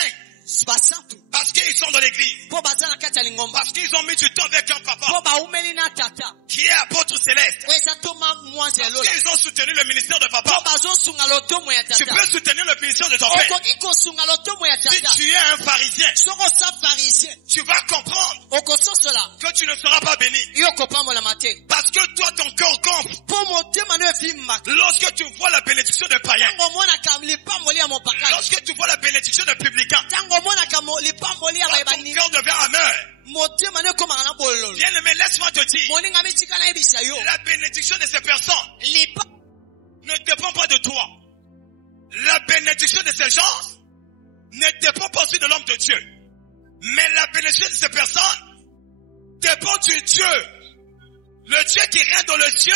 basantu Parce qu'ils sont dans l'église. mpo baza na kati ya lingomba Parce qu'ils ont mis du temps avec un papa mpo baumeli na tata qui est apôtre céleste. oyo eza toma mwasi ya Parce lola qu'ils ont soutenu le ministère de mpo papa. bazosunga lotomo ya Tu tata peux soutenir le ministère de ton père. okoki kosunga lotomo ya Si tata tu es un pharisien, soki oza farisien tu vas comprendre okososola que tu ne seras pas béni. yo okopambolama te Parce que toi, ton cœur gonfle. mpo motema no evimbaka Lorsque tu vois la bénédiction des païens, ntango omonaka lipamboli ya mopakali lorsque tu vois la bénédiction des publicains, ntango omonaka lipamboli ya ton bayebani cœur devient amer. motema no ekomaka na bololo Bien aimé, laisse-moi te dire, moninga mitika nayebisa yo la bénédiction de ces personnes lipa ne dépend pas de toi. La bénédiction de ces gens ne dépend pas aussi de l'homme de Dieu. Mais la bénédiction de ces personnes dépend du Dieu. Le Dieu qui règne dans le ciel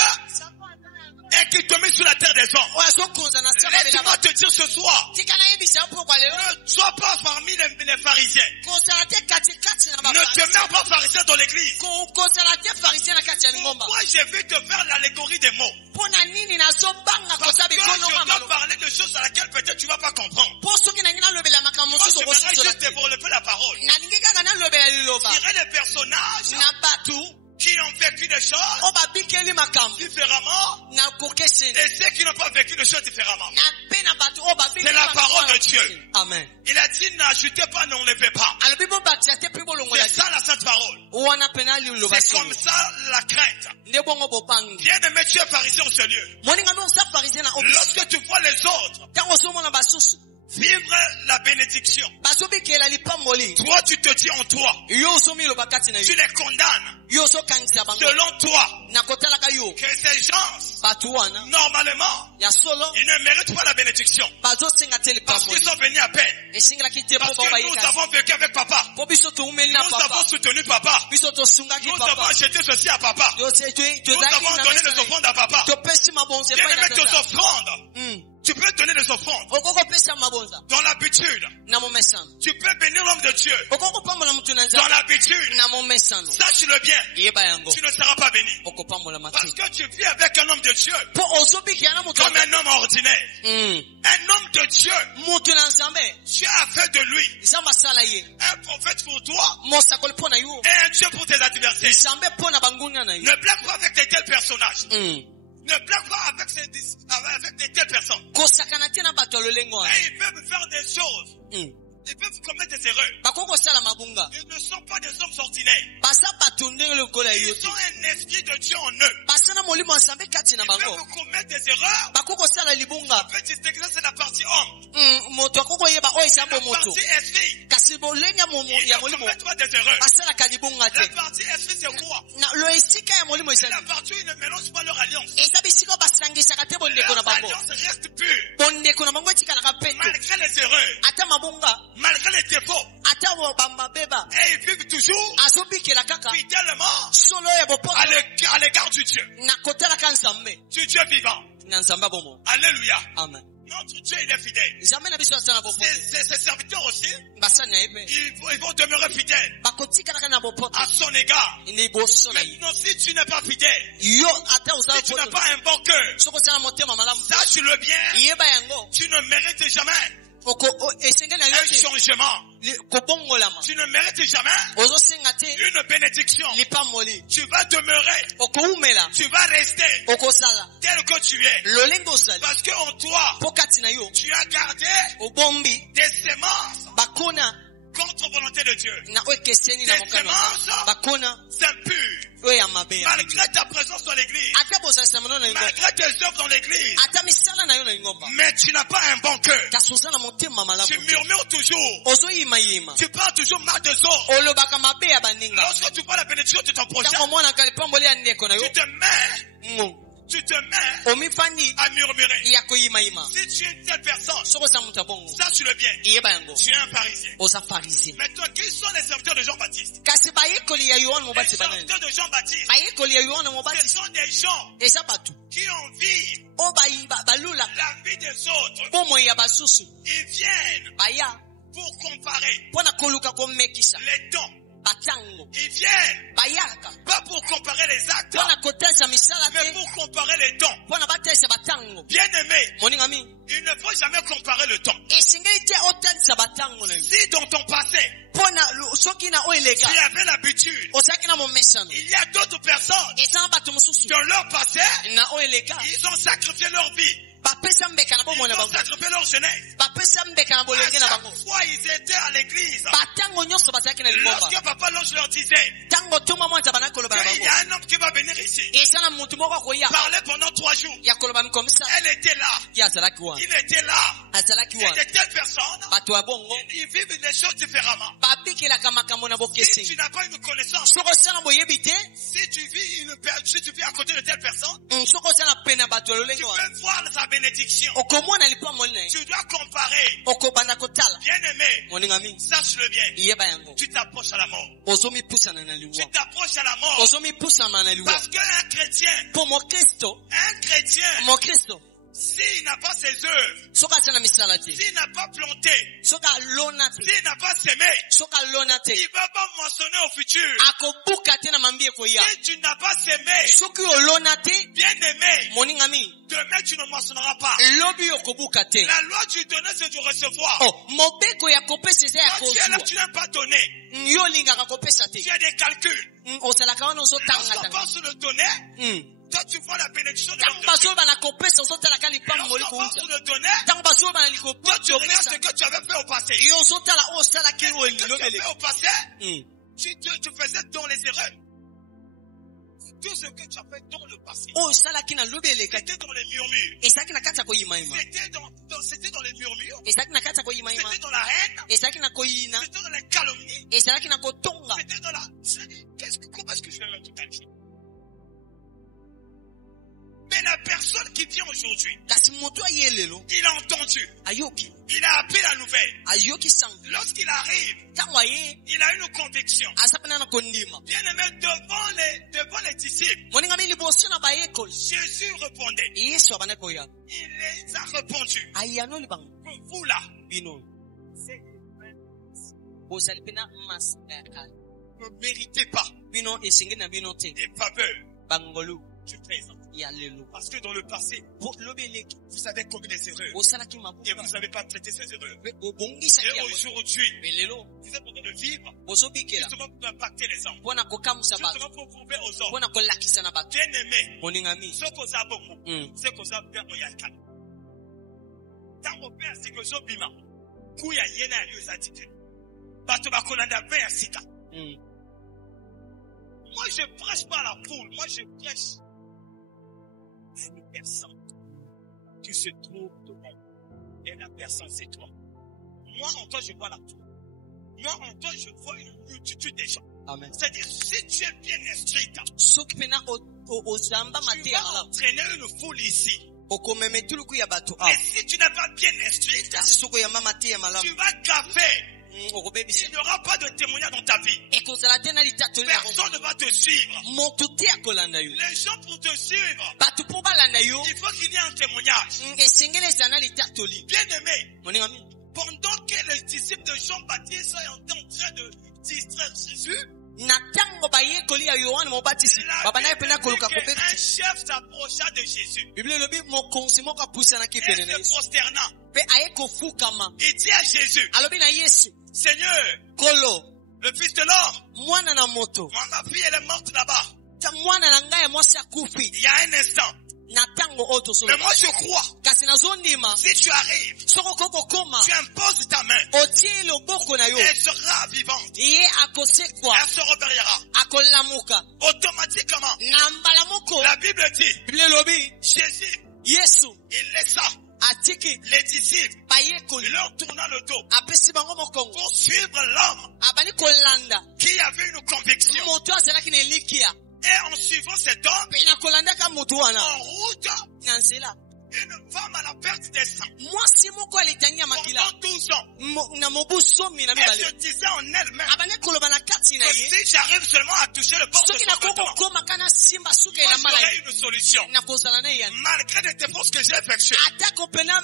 et qui te met sur la terre des hommes. oyo azokonza na se Laisse-moi babela te dire ce soir, tika nayebisa yo mpo kwa lelo ne sois pas parmi les pharisiens. kozala te katikati na Ne te mets pas pharisien dans l'église. kozala te farisien na kati ya lingomba Pourquoi j'ai vu te faire l'allégorie des mots? mpo na nini nazobanga Parce koza que bikono je dois mamalo parler de choses à laquelle peut-être tu vas pas comprendre. mpo soki nangi nalobela makambo Moi, mosusu j'aimerais okososola juste développer la parole. nalingi kaka nalobela liloba Je dirais les personnages na bato qui ont vécu des choses oyo babikeli makambo différemment na kokeseni et ceux qui n'ont pas vécu des choses différemment. na mpe na bato oyo babikeli C'est la makambo parole wana de Dieu. kokeseni. amen Il a dit n'ajoutez pas, n'enlevez pas. alobi bobatisa te mpe bolongola C'est te ça la sainte parole. wana pena liloba C'est comme ça la crainte. nde bongo bopangi Bien aimé, tu es pharisien en ce lieu. moninga no oza farisien na obisi Lorsque tu vois les autres ntango ozomona basusu vivre la bénédiction, bazobikela lipamboli toi tu te dis en toi, yo ozomiloba kati na tu yo les condamnes yo ozokangisa bango selon toi na kotalaka yo que ces gens, bato wana normalement, ya solo ils ne méritent pas la bénédiction bazosenga te parce qu'ils lipamboli sont venus à peine. esengelaki te Parce mpo que nous babayekasi avons vécu avec papa. mpo biso toumeli Nous na avons papa soutenu papa. biso tosungaki Nous avons papa acheté ceci à papa. Nous avons donné des offrandes à papa. topesi mabonza Bien epai na aimé, tes tata offrandes. Tu peux donner des offrandes. okoki kopesa mabonza Dans l'habitude, na momesano tu peux bénir l'homme de Dieu. okoki kopambola motu na Dans nzambe l'habitude, na momesano sache-le bien, yeba yango tu ne seras pas béni. okopambola Parce mate que tu vis avec un homme de Dieu mpo ozobikela na motu comme un homme ordinaire. Un homme de Dieu, motu na nzambe tu as fait de lui nzambe asala ye un prophète pour toi mosakoli mpo na yo et un Dieu pour tes adversaires. nzambe mpo na bangunga na yo Ne blague pas avec de tels personnages. Ne blague pas avec de telles personnes. kosakana te na bato ya lolengo wana Et ils peuvent faire des choses Ils peuvent commettre des erreurs. bakoko sala mabunga Ils ne sont pas des hommes ordinaires. basa batondele lokola Ils yote ont un esprit de Dieu en eux. basa na molimo nsambe kati na Ils bango peuvent commettre des erreurs. bakoko sala libunga En fait, c'est la partie homme. moto akoko yeba oyo eza La moto partie esprit. kasi bolenge Ils ya ne molimo commettent pas des erreurs. basalaka libunga La te partie esprit, c'est quoi? na lo esika ya molimo C'est ezali la partie où ils ne mélangent pas leur alliance. eza bisika basangisaka te bondeko na Leur bango alliance reste pure. bondeko na bango etikalaka peto Malgré les erreurs, ata mabunga malgré les défauts. ata bambabeba Et ils vivent toujours azobikela kaka fidèlement solo ya bopoto à l'égard du Dieu. na kotalaka nzambe Du Dieu vivant. na nzambe abomo Alléluia. amen Notre Dieu, il est fidèle. nzambe na biso asala na bopoto Ses serviteurs aussi, basani na ye mpe ils vont demeurer fidèles bakotikalaka na bopoto à son égard. liboso na ye Maintenant, si tu n'es pas fidèle, yo ata ozala si tu n'as bopoto pas un bon cœur, soko osala motema malamu sache-le bien, yeba yango tu ne mérites jamais esengeli na yo un te changement. kobongolama Tu ne mérites jamais ozosenga te une bénédiction. lipamboli Tu vas demeurer, okoumela tu vas rester okosala tel que tu es. lolenge osali Parce qu'en toi, mpo kati na yo tu as gardé obombi des semences bakona contre volonté de Dieu. na oyo ekeseni na Des mokano semences bakona impures. oyo ya mabe ya Malgré ta présence dans l'église, ata bosalisa na yo malgré tes œuvres dans l'église, ata misala na yo na lingomba mais tu n'as pas un bon cœur. kasi oza na motema malamu Tu murmures toujours. ozoyimayima Tu parles toujours mal des autres. olobaka mabe ya baninga Lorsque tu vois la bénédiction de ton prochain, ntango omonaka lipamboli ya ndeko na yo tu te mets omifandi à murmurer. ya koyimayima Si tu es une telle personne, soko oza moto ya bongo sache-le bien, yeba yango tu es un pharisien. oza pharisien Maintenant, qui sont les serviteurs de Jean-Baptiste? kasi bayekoli ya yohane Les mobati banani serviteurs de Jean-Baptiste, bayekoli ya yohane ce mobati sont des gens eza bato qui envient oyo balulaka la vie des autres. bomoi ya basusu Ils viennent baya pour comparer mpo na koluka komekisa les dons. batango Ils viennent bayaka pas pour comparer les actes, mpo na kotalisa misala mais te pour comparer les dons. mpo na batalisa batango Bien-aimé, moninga mingi il ne faut jamais comparer le temps. esengeli te otalisa batango na yo Si dans ton passé, mpo na soki na oyo tu eleka avais l'habitude, ozalaki na momesano il y a d'autres personnes, eza na bato mosusu dans leur passé, na oyo eleka ils ont sacrifié leur vie. bapesa mbeka na bomoi na Ils ont bango sacrifié leur jeunesse. bapesa mbeka na À bolenge na bango chaque fois, ils étaient à l'église. batango nyonso bazalaki na lingomba Lorsque Papa L'Ange leur disait ntango toma mwana tabanaki koloba na qu'il y bango a un homme qui va venir ici, eza na motu moko akoya parler pendant 3 jours, ya koloba mikomisa elle était là. ye azalaki wana Il était là. azalaki Et wana de telles personnes, bato ya bongo ils vivent les choses différemment. babikelaka makambo na Si bokeseni tu n'as pas une connaissance, soki osala boyebi te si tu vis à côté de telle personne, soki osala pene ya bato ya tu lolenge wana peux voir sa bénédiction. okomona lipamboli na ye Tu dois comparer. okobanda kotala Bien-aimé, moninga mingi sache-le bien. yeba yango Tu t'approches à la mort. ozomipusana na Tu liwa t'approches à la mort. ozomipusana na liwa Parce qu'un chrétien, mpo mokristo mokristo s'il n'a pas ses œuvres, soki aza na misala te s'il n'a pas planté, soki alona te s'il n'a pas semé, soki alona te il ne va pas mentionner au futur. akobuka te na mambi ekoya Si tu n'as pas semé, soki olona te bien-aimé, moninga mingi demain tu ne mentionneras pas. lobi okobuka te La loi du donner, c'est du recevoir. mobeko ya kopesa eza ya Quand tu es là, kozwa tu n'as pas donné. yo olingaka kopesa te Tu as des calculs. ozalaka wana Lorsqu'on ozotanga pense le donner, toi tu vois la bénédiction de ntango l'homme de Dieu. bazoyoba na kopesa ozotalaka lipambo moli Lorsqu'on pense kouta le donner, ntango bazoyoba na toi tu regardes likopesa ce que tu avais fait au passé. yo ozotala oyo osalaki Qu'est-ce oyo que tu as lilobele fait au passé? Tu faisais dans les erreurs. Tout ce que tu as fait dans le passé, oyo osalaki na lobi elekaki c'était dans les murmures. ezalaki na kati ya koyimayima C'était dans les murmures. ezalaki na kati ya koyimayima C'était dans la haine. ezalaki na koyina C'était dans la calomnie. ezalaki na kotonga C'était dans la... Comment est-ce que je vais mettre tout à l'heure? Mais la personne qui vient aujourd'hui, kasi moto aye lelo il a entendu, ayoki il a appris la nouvelle. ayoki sango Lorsqu'il arrive, ntango aye il a une conviction. aza mpena na kondima Bien aimé, devant les disciples, moninga mi liboso na bayekoli Jésus répondait. yesu abandaki koya Il les a répondu. ayanoli bango Vous là, bino bozali mpena masaka ya kala ne méritez pas bino esengeli na bino te des faveurs bangolu du présent. ya lelo Parce que dans le passé, lobi eleki vous avez commis des erreurs. osalaki Et mabuka vous n'avez pas traité ces erreurs. obongisaki Et yango aujourd'hui, me lelo vous êtes en train de vivre bozobikela justement pour impacter les hommes. mpo na kokamwisa bato Justement pour prouver aux hommes. mpo na kolakisa na bato Bien aimé, moninga mi ce qu'on a beaucoup, c'est qu'on a bien oyaka. Tant qu'on perd, c'est que je bima. kuya yena yo zatite. Bato bakolanda ve ya sika. Moi je prêche pas la poule, moi je prêche à une personne. Tu se trouves devant et la personne c'est toi. Moi en toi je vois la poule. Moi en toi je vois une multitude de gens. Amen. C'est-à-dire si tu es bien instruit, tu Sokipena ozamba vas matea entraîner une foule ici. okomeme tuluku ya bato Et si tu n'es pas bien instruit, kasi soko ya mama te ya malamu tu vas gaffer. okobebisa Il n'y aura pas de témoignage dans ta vie. ekozala te na litatoli Personne ne va te suivre. moto te akolanda yo Les gens pour te suivre, bato mpo balanda yo il faut qu'il y ait un témoignage. esengeli ezala na litatoli Bien aimé, moninga mi pendant que les disciples de Jean-Baptiste sont en train de distraire Jésus, na ntango bayekoli ya yohane mobatisi la babandaki pene Bible koluka dit qu'un kobebisa chef s'approcha de Jésus biblia elobi mokonzi moko apusanaki pene et na se yesu prosterna. mpe aye kofukama Il dit à Jésus, alobi na yesu Seigneur, kolo le fils de l'homme, mwana na moto moi, ma fille elle est morte là-bas. ta mwana na ngai ya mwasi akufi Il y a un instant. na ntango oyo Mais tosoloba moi je crois, kasi nazondima si tu arrives, soko okoki kokoma tu imposes ta main, otie loboko na yo elle sera vivante. ye akosekwa Elle se rebellera. akolamuka Automatiquement, na mbala moko la Bible dit, biblia elobi Jésus, yesu il laissa atiki les disciples, bayekoli leur tournant le dos apesi bango mokongo pour suivre l'homme abandi kolanda qui avait une conviction. moto azalaki na elikia Et en suivant cet homme, mpe na kolandaka motu wana en route, na nzela une femme à la perte des sangs, mwasi moko aletangi ya makila pendant 12 ans, na mobu somi na elle se mibale disait en elle-même abandi koloba na kati na que ye si j'arrive seulement à toucher le bord de soki son nakoki vêtement, kokoma kana simba suka moi elamba na j'aurai ye une solution. nakozala na ye yani Malgré les dépenses que j'ai effectuées, atako pena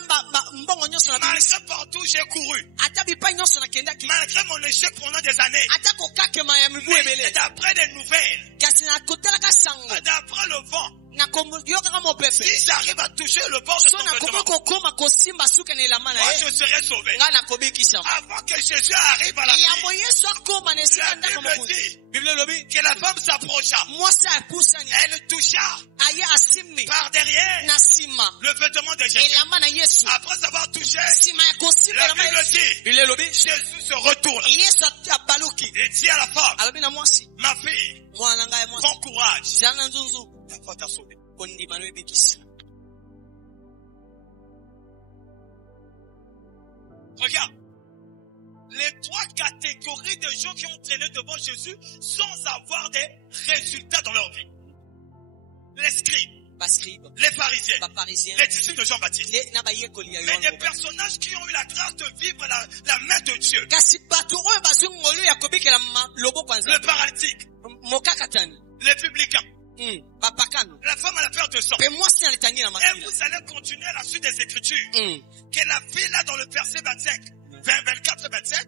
mbongo nyonso na bimisi malgré partout où j'ai couru, ata bipai nyonso nakendaki malgré mon échec pendant des années, ata kokakema ya mibu mais ebele d'après des nouvelles, kasi nakotalaka sango d'après le vent, nakoyokaka mopepe si j'arrive à toucher le bord de so son nakoki vêtement, kokoma kosimba suka na elamba na moi ye je serai sauvé. ngai nakobikisama Avant que Jésus arrive à la yambo vie, yesu akoma na esika la ndako Bible mokonzi dit biblia elobi que la femme s'approcha. mwasi apusani Elle toucha aye asimbi par derrière na nsima le vêtement de Jésus. elamba na yesu Après avoir touché, nsima ya kosimba la elamba ya Bible yesu dit, biblia elobi Jésus se retourne yesu abaluki et dit à la femme, alobi na mwasi ma fille, mwana na ngai ya mwasi prends courage, zala na nzunzu ta foi t'a sauvé. kondima no ebikisi Regarde, les trois catégories de gens qui ont traîné devant Jésus sans avoir des résultats dans leur vie. Les scribes, bascribe les pharisiens, baparisien les disciples de Jean-Baptiste. na bayekoli ya Mais des yohane personnages qui ont eu la grâce de vivre la main de Dieu. kasi bato oyo bazwi ngolu ya kobikela loboko ya Le nzambe paralytique, mokakatani les publicains, bapakano la femme à la perte de sang. mpe mwasi aletangi na Et makila vous allez continuer à la suite des Écritures. Que la fille là dans le verset 25, 24, 27,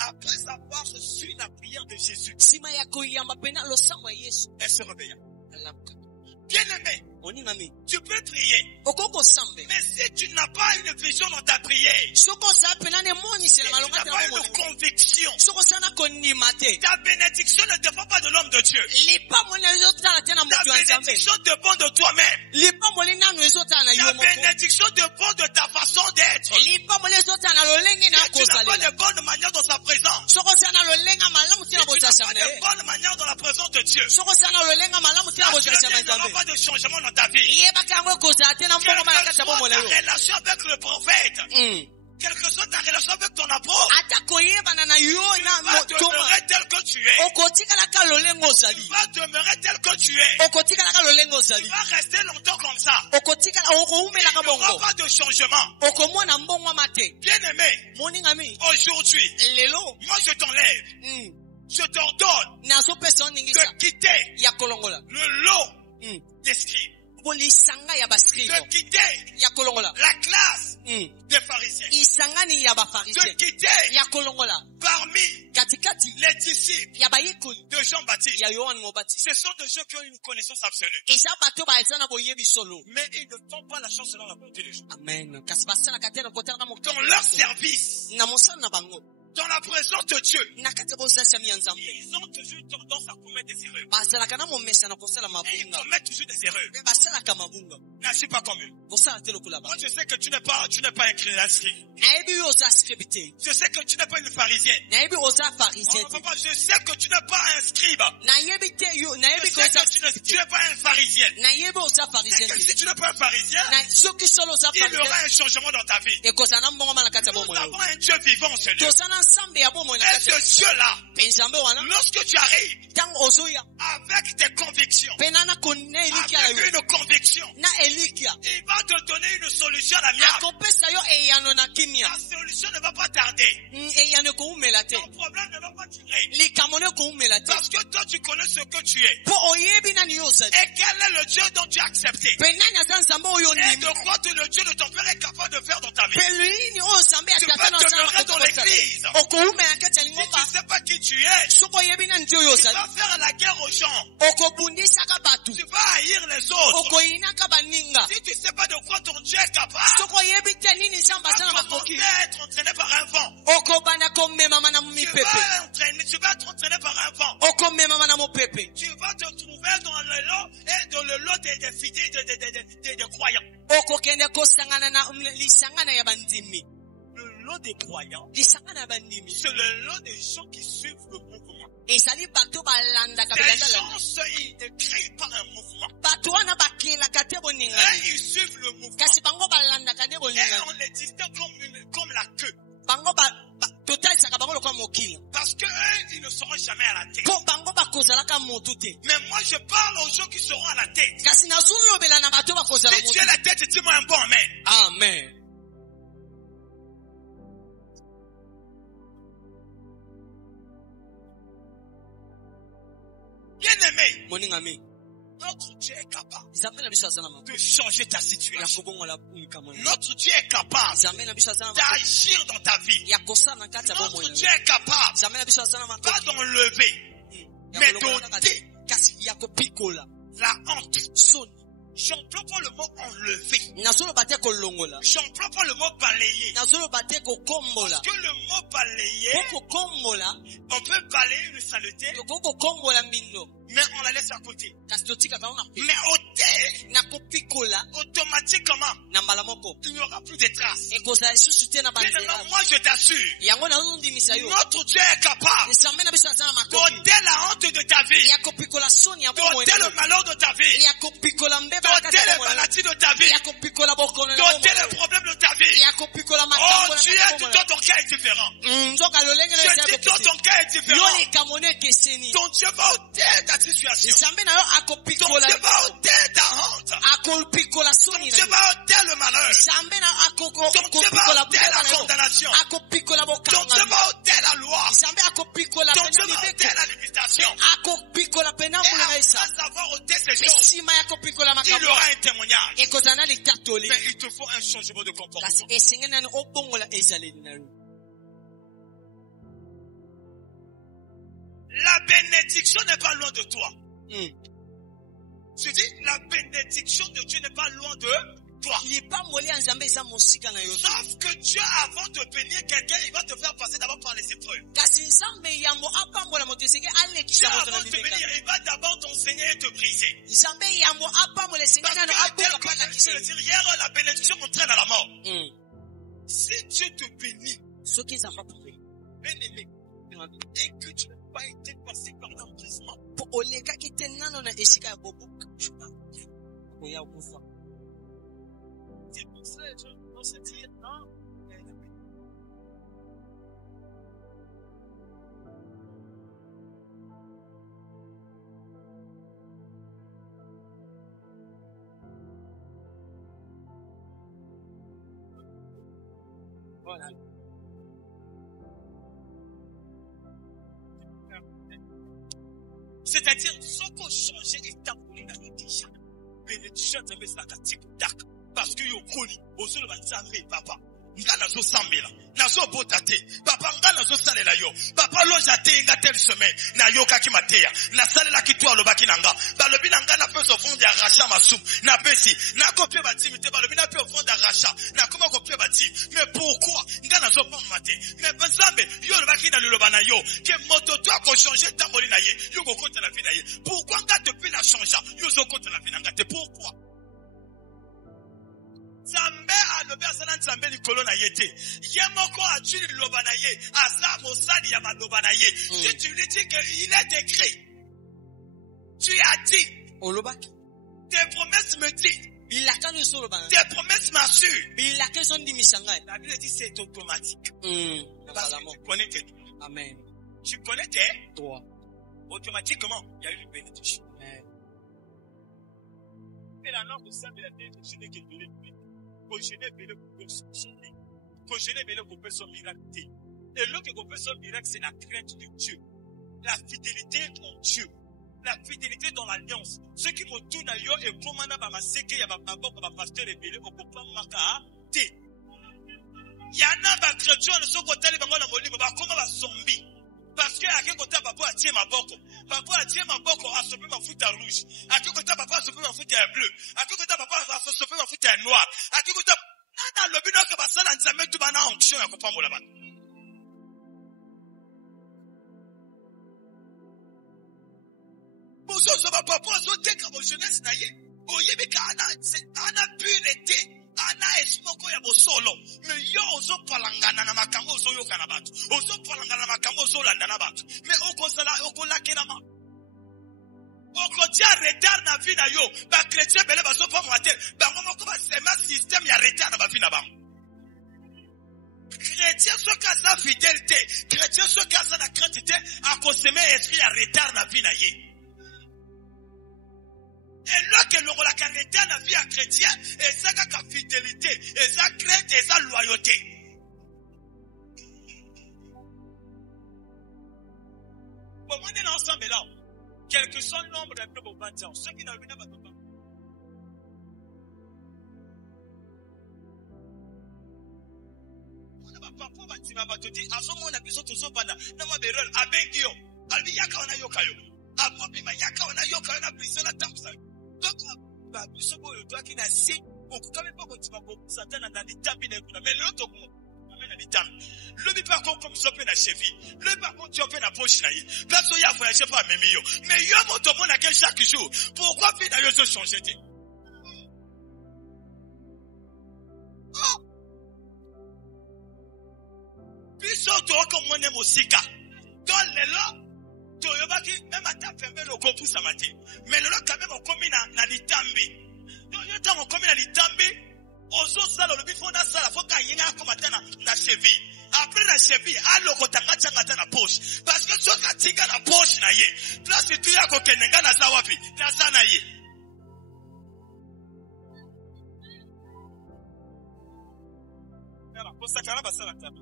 après avoir reçu la prière de Jésus, nsima ya koyamba pena losango ya yesu elle se réveilla. alamuka Bien aimé, oningami tu peux prier. okoki kosambe Mais si tu n'as pas une vision dans ta prière, soki ozala pena na emonisela tu malonga n'as te pas na une bomoi conviction, soki ozala na kondima te ta bénédiction ne dépend pas de l'homme de Dieu. lipamoli na ezotala te na Ta moto ya nzambe bénédiction dépend de toi-même. lipamoli nano ezotala na Ta yo moko bénédiction dépend de ta façon d'être. lipamoli ezotala na lolenge na Si tu n'as pas kozalela de bonne manière dans sa présence, soki ozala na lolenga malamu te na si tu n'as botasama pas na ye de bonne manière dans la présence de Dieu, soki ozala na lolenga malamu te na botasama il n'y ya aura nzambe pas de changement dans ta vie. yebaka yango ekozala te na mbongo mala Quelle kati que ya bomoi na soit ta yo relation avec le prophète, quelle que soit ta relation avec ton apôtre, ata koyebana na yo tu na vas motoma demeurer tel que tu es. okotikalaka lolenge Tu ozali vas demeurer tel que tu es. okotikalaka lolenge Tu ozali vas rester longtemps comme ça. okotikala Il okoumelaka n'y aura bongo pas de changement. okomona mbongwama te Bien aimé, moningami aujourd'hui, lelo moi je t'enlève. Je t'ordonne nazopesa yo ningisa de quitter ya kolongola le lot des scribes, lisanga ya baskribe de quitter ya kolongola la classe des pharisiens, isangani ya de bafarisien quitter ya kolongola parmi katikati les disciples ya bayekoli de Jean-Baptiste. ya yohane mobati Ce sont des gens qui ont une connaissance absolue. eza bato baza na boyebi solo Mais ils ne font pas la chance selon la volonté des gens. amen kasi basalaka te na kotalaka Dans leur service, na mosala na bango dans la présence de Dieu, na kati ya bosalami ya nzambe ils ont toujours tendance à commettre des erreurs. bazalaka na momesa na kosala Et ils mabunga commettent toujours des erreurs. mpe basalaka mabunga n'agis pas comme eux. Pour ça, t'es le coup là-bas. Moi, je sais que tu n'es pas inscrit. Naïbi osa scripté. Je sais que tu n'es pas une pharisienne. Naïbi osa pharisien. Oh, papa, je sais que tu n'es pas un scribe. Naïbi te yo, Je naïbi sais osa que tu n'es pas un pharisien. naïbi osa C'est pharisien. que si tu n'es pas un pharisien, Na soki solo osa il y pharisien. aura un changement dans ta vie. E kozana mbongo malakata Nous bomo. avons un Dieu vivant, ce Dieu. Tosana nsambe ya bomo Et nakata. ce Dieu-là, Penjambe wana. lorsque tu arrives Tang ozoya. avec tes convictions, Penana konne elikia la yo. avec une conviction, Na elikia. il va te donner une solution à la mienne. Akopesa yo eyano na kimia. La solution ne va pas tarder. Eyano ko umela te. Ton problème ne va pas durer. Likamone ko umela te. Parce que toi, tu connais ce que tu es. Po oyebi na ni yosa. Et quel est le Dieu dont tu as accepté? Penanya za nsambe oyo Et ni. de quoi le Dieu de ton père est capable de faire dans ta vie? Pelini o nsambe Tu atata na peux nsambe demeurer dans l'église. Oko umela kete Si ngomba. tu ne sais pas qui tu es, Soko yebi na ndio tu yosa. vas faire la guerre aux gens. Oko bundisa ka batu. Tu vas haïr les autres. Oko ina ka baninga. Si tu ne sais pas de quoi ton Dieu est capable, Soko yebi te nini samba tu sana vas makoki. commencer à être entraîné par un vent. Oko bana ko mema mana Tu mi pepe. vas être entraîné par un vent. Oko mema mana mo pepe. Tu vas te trouver dans le lot des fidèles, des croyants. Oko kende ko sangana na lisangana ya bandimi. Le lot des croyants, Lisangana ya bandimi. c'est le lot des gens qui suivent le mouvement. Esali bato balanda Ces kabelanda la. gens, ils ne créent pas un mouvement. Bato wana bakela kate boninga. Et ils suivent le mouvement. Kasi bango balanda kate Et boninga. on les distingue comme la queue. Bango total saka bango lokwa mokili. Parce que eux, ils ne seront jamais à la tête. Po bango bakozalaka motu te. Mais moi, je parle aux gens qui seront à la tête. Kasi nazulobela na bato bakozala Si tu motu. es la tête, dis-moi un bon amen. Amen. Bien aimé, Moninga me. notre Dieu est capable Zambe na biso azana de changer ta ya situation. kobongola likambo. Notre Dieu est capable Zambe na biso azana d'agir dans ta vie. ya kosala kati ya Notre bomoi. Dieu est capable Zambe na biso azana pas d'enlever, mais d'ôter kasi ya kopikola. la honte. Soni. J'emploie pas le mot enlever. Nazoloba te kolongola. J'emploie pas le mot balayer. Nazoloba te kokombola. Parce que le mot balayer, Po kokombola. on peut balayer une saleté, Toko kokombola mbindo. mais on la laisse à côté. Kasi totika kaona. Mais ôter, Na kopikola automatiquement, na mbala moko. il n'y aura plus de traces. Ekoza lisusu te na Bien banzela. maintenant, moi je t'assure, Yango nazondimisa yo. notre Dieu est capable Zambe na biso azana makoki. d'ôter la honte de ta vie, Ya kopikola soni ya bomoi. d'ôter le malheur de ta vie, Ya kopikola mbeba d'ôter les maladies de ta vie, ya kopikola bokono na d'ôter bomoi. les problèmes de ta vie. Ya kopikola Oh makambo na Dieu, bomoi. toi ton cas est différent. Nzoka lolenge Je dis que ton cas est différent. yo likamone keseni. Ton Dieu va ôter ta situation. Zambe na yo Ton akopikola Dieu va ôter ta honte. akopikola Ton soni na Dieu yo. va ôter le malheur. Zambe na Ton Dieu va akopikola ôter la mbeba na yo. condamnation. Akopikola Ton Dieu bokanga. va ôter la loi. Zambe akopikola Ton pena Dieu va libeke. ôter la limitation. Akopikola pena Et mbula isa. après avoir ôté ces Pe choses, sima ya kopikola il makambo. aura un témoignage. Ekozana litatoli. Mais il te faut un changement de comportement. Kasi esenge nani obongola ezaleli na yo. La bénédiction n'est pas loin de toi. Je dis, la bénédiction de Dieu n'est pas loin de toi. Lipamboli ya Nzambe eza mosika na yo. Sauf que Dieu, avant de bénir quelqu'un, il va te faire passer d'abord par les épreuves. Kasi Nzambe yambo apambola moto esenge Dieu, alekisa moto na avant de te bénir, bimeka. il va d'abord t'enseigner et te briser. Nzambe yambo apambola esenge Parce nano que, tel abuka que paka je kisa. le dis hier, la bénédiction entraîne à la mort. Mm. Si Dieu te bénit, Soki Nzambe apambola. bien aimé, et que tu n'as pas été passé par l'emprisonnement, Po olekaki te nano na esika ya bobuka. Oya okufa. c'est pour ça que je dois se dire, non, voilà. C'est-à-dire, ce qu'on change est aboli dans le déjà. Bénédiction de mes sacatis, parce que yo koni, au sol va s'amener, papa. Nga nazo sambela, nazo botate, papa nga nazo salela yo, papa loja te nga tel semaine, na yo kaki mateya, na salela kitwa lobaki nanga, balobi nanga na peso fond ya racha masum, na pesi, na kopie batimite, balobi na pe fond ya racha, na koma kopie batim, mais pourquoi, nga nazo pas mate, mais pensambe, yo lobaki na luloba na yo, que moto toi ko changer tamboli na ye, yo ko konta la vie na ye, pourquoi nga depuis la changer, yo zo konta la vie na nga te, pourquoi? Nzambe alobi asala nzambe likolo na ye te. Ye moko atu liloba na ye, asa mosali ya maloba na ye. Si tu lui dis qu'il est écrit, tu as dit, tes promesses me disent, tes promesses m'assurent. La Bible dit c'est automatique. Parce que tu connais tes droits. Amen. Tu connais tes Droit. automatiquement, il y a eu une bénédiction. Et la norme de ça, il y a des gens qui ont miracle. Et l'autre qui son miracle, c'est la crainte de Dieu. La fidélité en Dieu. La fidélité dans l'alliance. Ceux qui me tournent à yo et comment on a seke ya ba pasteur rebelle au papa maka te. Yana ba chrétien so kotali bango na molimo ba koma ba zombie. Parce que ake kota papa atie maboko. Papa atie maboko asope mafuta rouge. Ake kota papa asope mafuta bleu. Ake kota papa asope mafuta noir. Ake kota nana lobino ka basala nzambe tu bana onction ya kopambola bana. Bozo ba papa zo teka bo jeunesse na ye. Oyebika ana pureté. Ana esmoko ya bosolo. Me yo ozo palangana na makambo ozo yoka na batu. Ozo palangana na makambo ozo landa na batu. Me okozala okolake na ma. Okotia retard na vie na yo. Ba chrétien bele bazo pa motel. Ba moko ba sema système ya retard na ba vie na ba. Chrétien so ka sa fidélité. Chrétien so ka sa na crainte a consommer esprit ya retard na vie na ye. Et là que l'on la carité na vie à chrétien, et ça ka fidélité, et ça crainte, et ça loyauté. Bon, on est ensemble là. Quel que soit le nombre de peuples au 20 ans, ceux qui n'ont pas de papa batima batoti azomona biso tozobanda na maberol abengio albi yaka wana yokayo apopi mayaka wana yokayo na biso na tamsa donc ba biso boyo toaki na si okukame pas kotima ko satana na litapi na kuna mais l'autre amena litapi le bi pas comme so pe na cheville le par contre tu as fait la poche na yi place ya voyager pas même yo mais yo moto mona que chaque jour pourquoi puis na yo se changer te biso to ko mone mosika dans le lo to yobaki même ata pembe lo ko pusa mate mais le lo quand même komi na litambi to yo ta komi na litambi ozo sala lo bifo na sala fo ka yinga ko matana na cheville après la cheville allo ko takacha ngata na poche parce que so ka tinga na poche na ye place tu ya ko kenenga na za wapi na sana ye era posta kana basala tabi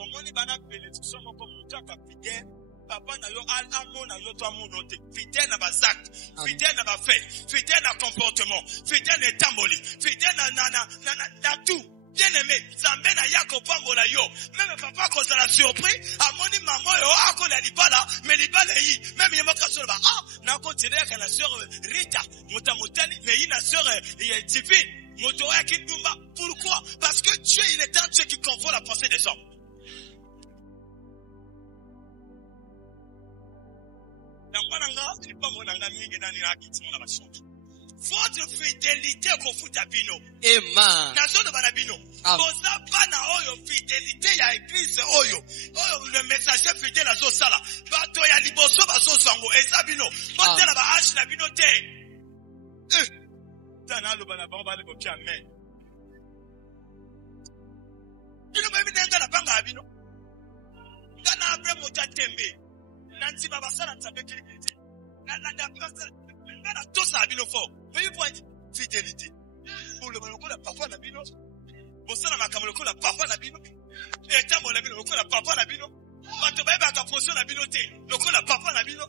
omoni bana bénédiction moko mutu akapige papa na yo amo na yo to amono te fidèle na bazak fidèle na bafait fidèle na comportement fidèle na tamboli fidèle na tout bien aimé zambe na yako pambola yo même papa cause la surprise amoni maman yo akola libala mais libala yi même yemo kaso ba na continuer ka la sœur Rita mutamutani mais ina sœur divine moto yaki dumba pourquoi parce que Dieu il est un Dieu qui confond la pensée des hommes. Votre fidélité au foot à Bino. Amen. Nazo de Banabino. Bosa bana oyo fidélité ya église oyo. Oyo le messager fidèle à Zosala. Bato ya liboso baso sango. Eza Bino. Motela ba hash na Bino te. Tana lo bana bamba le kopia amen. Bino ba bina ngana banga abino. Ngana abre mota tembe. Nanti baba sala tabeki. Na tout ça bino fort. Mais il faut être fidélité. Pour le moment la papa na bino. Pour ça na makamolo ko la papa na bino. Et tambo na bino ko la papa na bino. Bato ba ba ka position na bino te. Loko la papa na bino.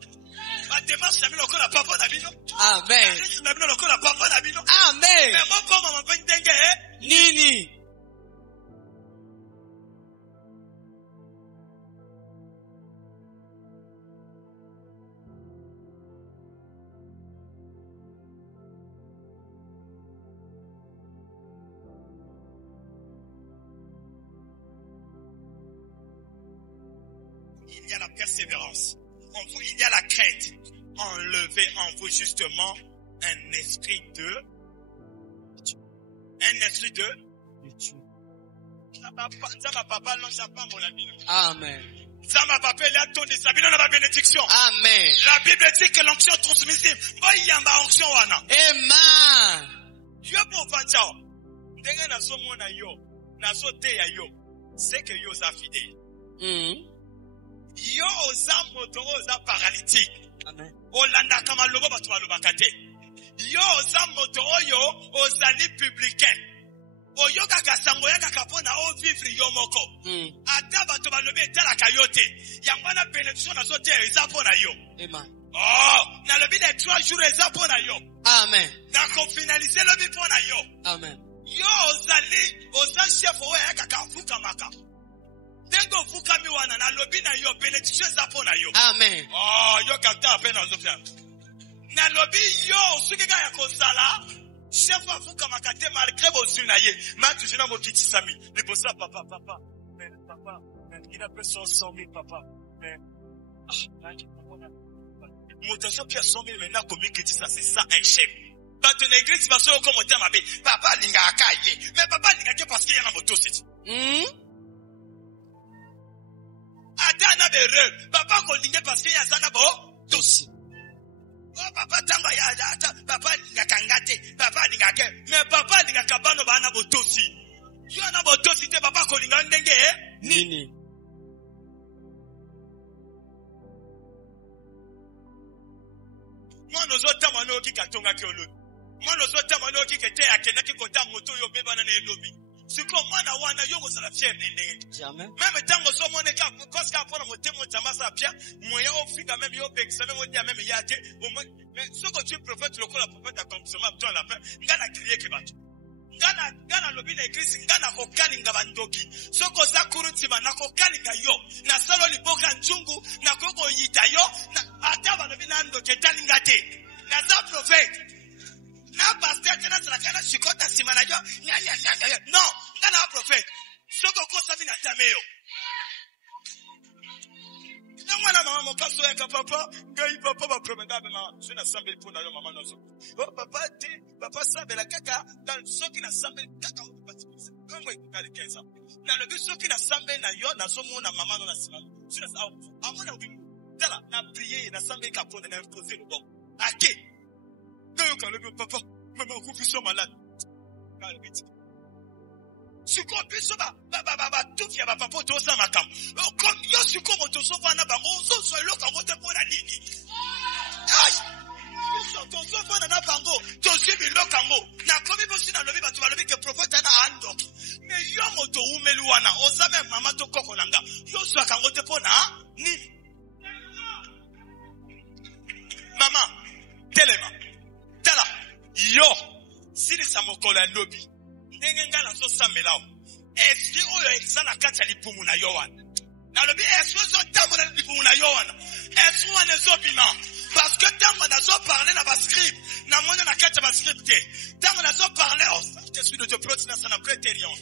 Ba démarche na bino ko la papa na bino. Amen. Na bino ko la papa na bino. Amen. Mais moi comme maman ben dengue Nini. il y a la persévérance. En vous, il y a la crainte. Enlevez en vous justement un esprit Un esprit de Dieu. Amen. Bénédiction. Amen. La Bible dit que l'onction transmissible. Amen. Dieu pour Fantao. Ndenge na so mona yo, na so te ya yo. C'est que yo za fidèle. Yo oza moto oza paralytique. Amen. Olanda kama lobo batu balobaka te. Yo oza moto oyo ozali publicain. Oyoka kasango ya kakapona o vivre yo moko. Ata batu balobi etalaka yo te. Yango na bénédiction na so te eza pona yo. Amen. Oh, na lobi de 3 jours eza pona yo. Amen. Na konfinalize lobi pona yo. Amen. Yo ozali oza chef oya kaka fuka maka. Dengo fuka mi wana na lobi na yo bénédiction eza pona yo. Amen. Oh, yo kapta ape na zofia. Na lobi yo sukika ya kosala chef afuka makate malgré bosu na ye. Ma tu jina mo kiti sami. Le bossa papa. Mais papa, il a besoin de 100 000 papa. Mais motation qui a 100 000 maintenant comme kiti ça c'est ça un chef. Dans ton église parce que comme on dit papa linga akaye. Mais papa linga parce qu'il y a un moto c'est. Adana bereu. Papa ko linga parce qu'il y a ça bo dossier. Oh papa tanga ya ata papa linga kangate papa linga ke mais papa linga kabano bana botosi yo na botosi te papa ko linga ndenge nini mwana ozotama no kikatonga ke olo mwana ozotama no kikete akenda kikota moto yo bebana na elobi siko mwana wana yo gozala fier ndenge jamais même tango so moneka parce que apona motemo tamasa pia moya ofika même yo bekisa même odia même yate mais soko tu prophète lokola prophète accomplissement toi la paix ngana crier ke bato ngana lobi na église ngana kokani ngabandoki soko za kurutima na kokani ga yo na salo liboka njungu na koko yita yo na ataba lobi na ndo ketalinga te na za prophète na pasteur tena trakana shikota simana yo nya no ngana prophète soko kosa mina tameo na mwana mama mokaso ya papa ngai papa ba promenda na sina sambe pona yo mama nozo oh papa te papa sambe la kaka dans soki na sambe kaka kangwe kali kesa na lobi soki na sambe na yo na somo na mama no na sima sina sa amona ubi tala na prier na sambe ka pona na poser le bon ake ngai ka lobi papa mama ku fi so malade kali biti siko biso ba tufia ba papa to sa makam comme yo siko moto so vana ba ozo so lo ka ngote pona nini ai biso to so vana na bango to sibi lo kango na komi bo sina lobi ba tu lobi ke prophète na ando me yo moto umelu wana oza me mama to koko nanga yo so ka ngote pona nini mama telema tala yo sili sa mokola lobi ndenge ngana so samela eski oyo ezana kati ya lipumu na yo wana nalobi eski ozotambola lipumu na yo wana eski wana ezobima parce que ntango nazoparle na bascript namoni na kati ya bascript te ntango nazoparle Saint-Esprit de Dieu proti na sana prétérion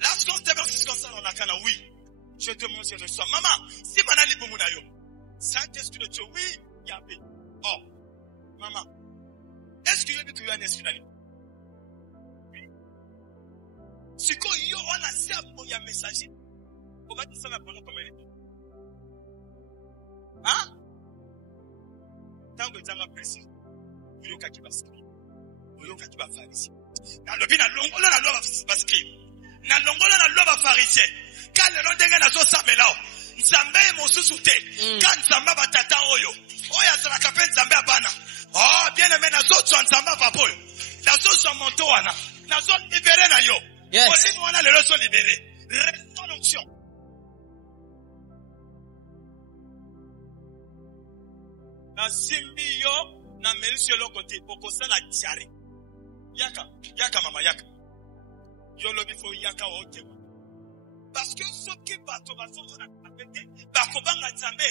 lorsqu'on te verse comme ça on a kana oui je te montre je reçois maman si mana lipumu na yo Saint-Esprit de Dieu oui yabe oh maman est-ce que yobi que yo un esprit na lipumu siko yo ona siamo ya message obati sana pendant combien de temps hein tango tanga précis oyoka ki bascrit oyoka ki ba pharisien na lobi na longola na loba bascrit na longola na loba pharisien kale lo ndenge na zo samela nzambe mosusu te kan nzamba batata oyo azala kape nzambe abana oh bien aimé na zo twa nzamba papa oyo na zo so monto wana na zo libéré na yo. Yes. On a les leçons libérées. Restons en onction. Na simbi yo, na melisi yo lokote, poko sala diare. Yaka mama yaka. Yo lobi fo yaka ote. Parce que ce qui bato na kapete, bakobanga nzambe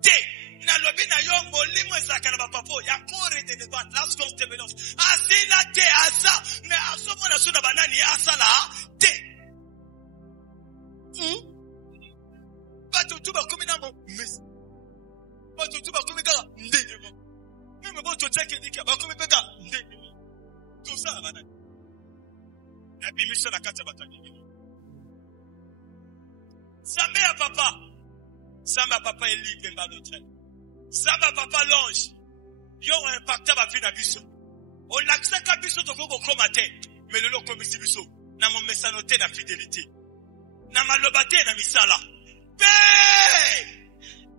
te. Na lobi na yo molimo ezaka na bapapo ya kore de debat last constance asila te asa me asomo na suna banani asala te bato tuba komi na mo mes bato tuba komi kala ndenge mo meme bato tsake dika bakomi peka ndenge mo tout ça banani Bimisho na kati ya batani. Sambe ya papa. Sambe ya papa est libre par d'autres. Sambe ya papa l'ange. Yo impacta ba vie na biso. On accepte biso to ko koma te. Mais le loko misi biso. Na mo mesanote na fidélité. Na malobate na misala.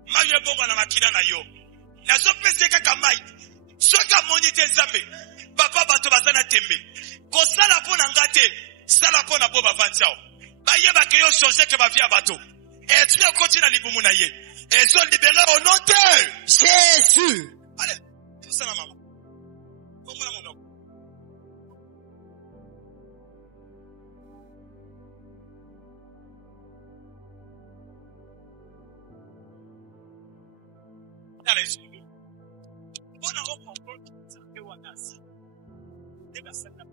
Mayo bonga na makina na yo. Na so pese kaka mai. Soka moni te nzambe. Papa bato bazana tembe. Ko sala pona ngate. Sala pona bo bavantsao. Ba yeba ke yo changer ke ba vie bato. Et tu continue à libumu na ye. Et sont libérés au nom de Jésus. Allez, tout ça la maman. Comment la mon homme? Allez, bon on comprend que ça fait wanas. Dega sana.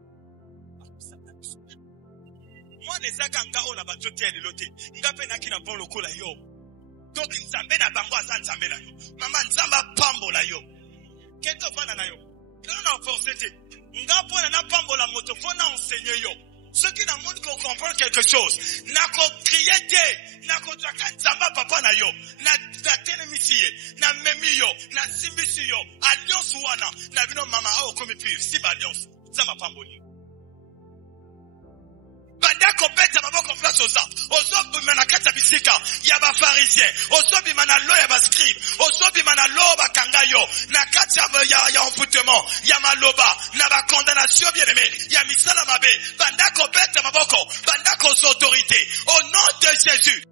Moi les akanga ona batote ya lote. Ngape na kina bon lokola yo. Donc nzambe na bango aza nzambe na yo. Mama nzamba pambo la yo. Kento fana na yo. Keno na forcer te. Ngapo na pambo la moto fona enseigner yo. Ceux qui n'ont monde qu'on comprend quelque chose. Na ko crier te. Na ko traka nzamba papa na yo. Na tenemisiye. Na memi yo. Na simbisi yo. Alliance wana. Na bino mama a komi pire. Si ba alliance. Nzamba pambo ni. Bandako beta maboko place oza. Ozo bimana kata bisika ya ba pharisien. Ozo bimana lo ya ba scribe. Ozo bimana lo ba kangayo. Na kata ya envoûtement, ya maloba, na ba condamnation bien-aimé, ya misala mabe. Bandako beta maboko, bandako autorité. Au nom de Jésus.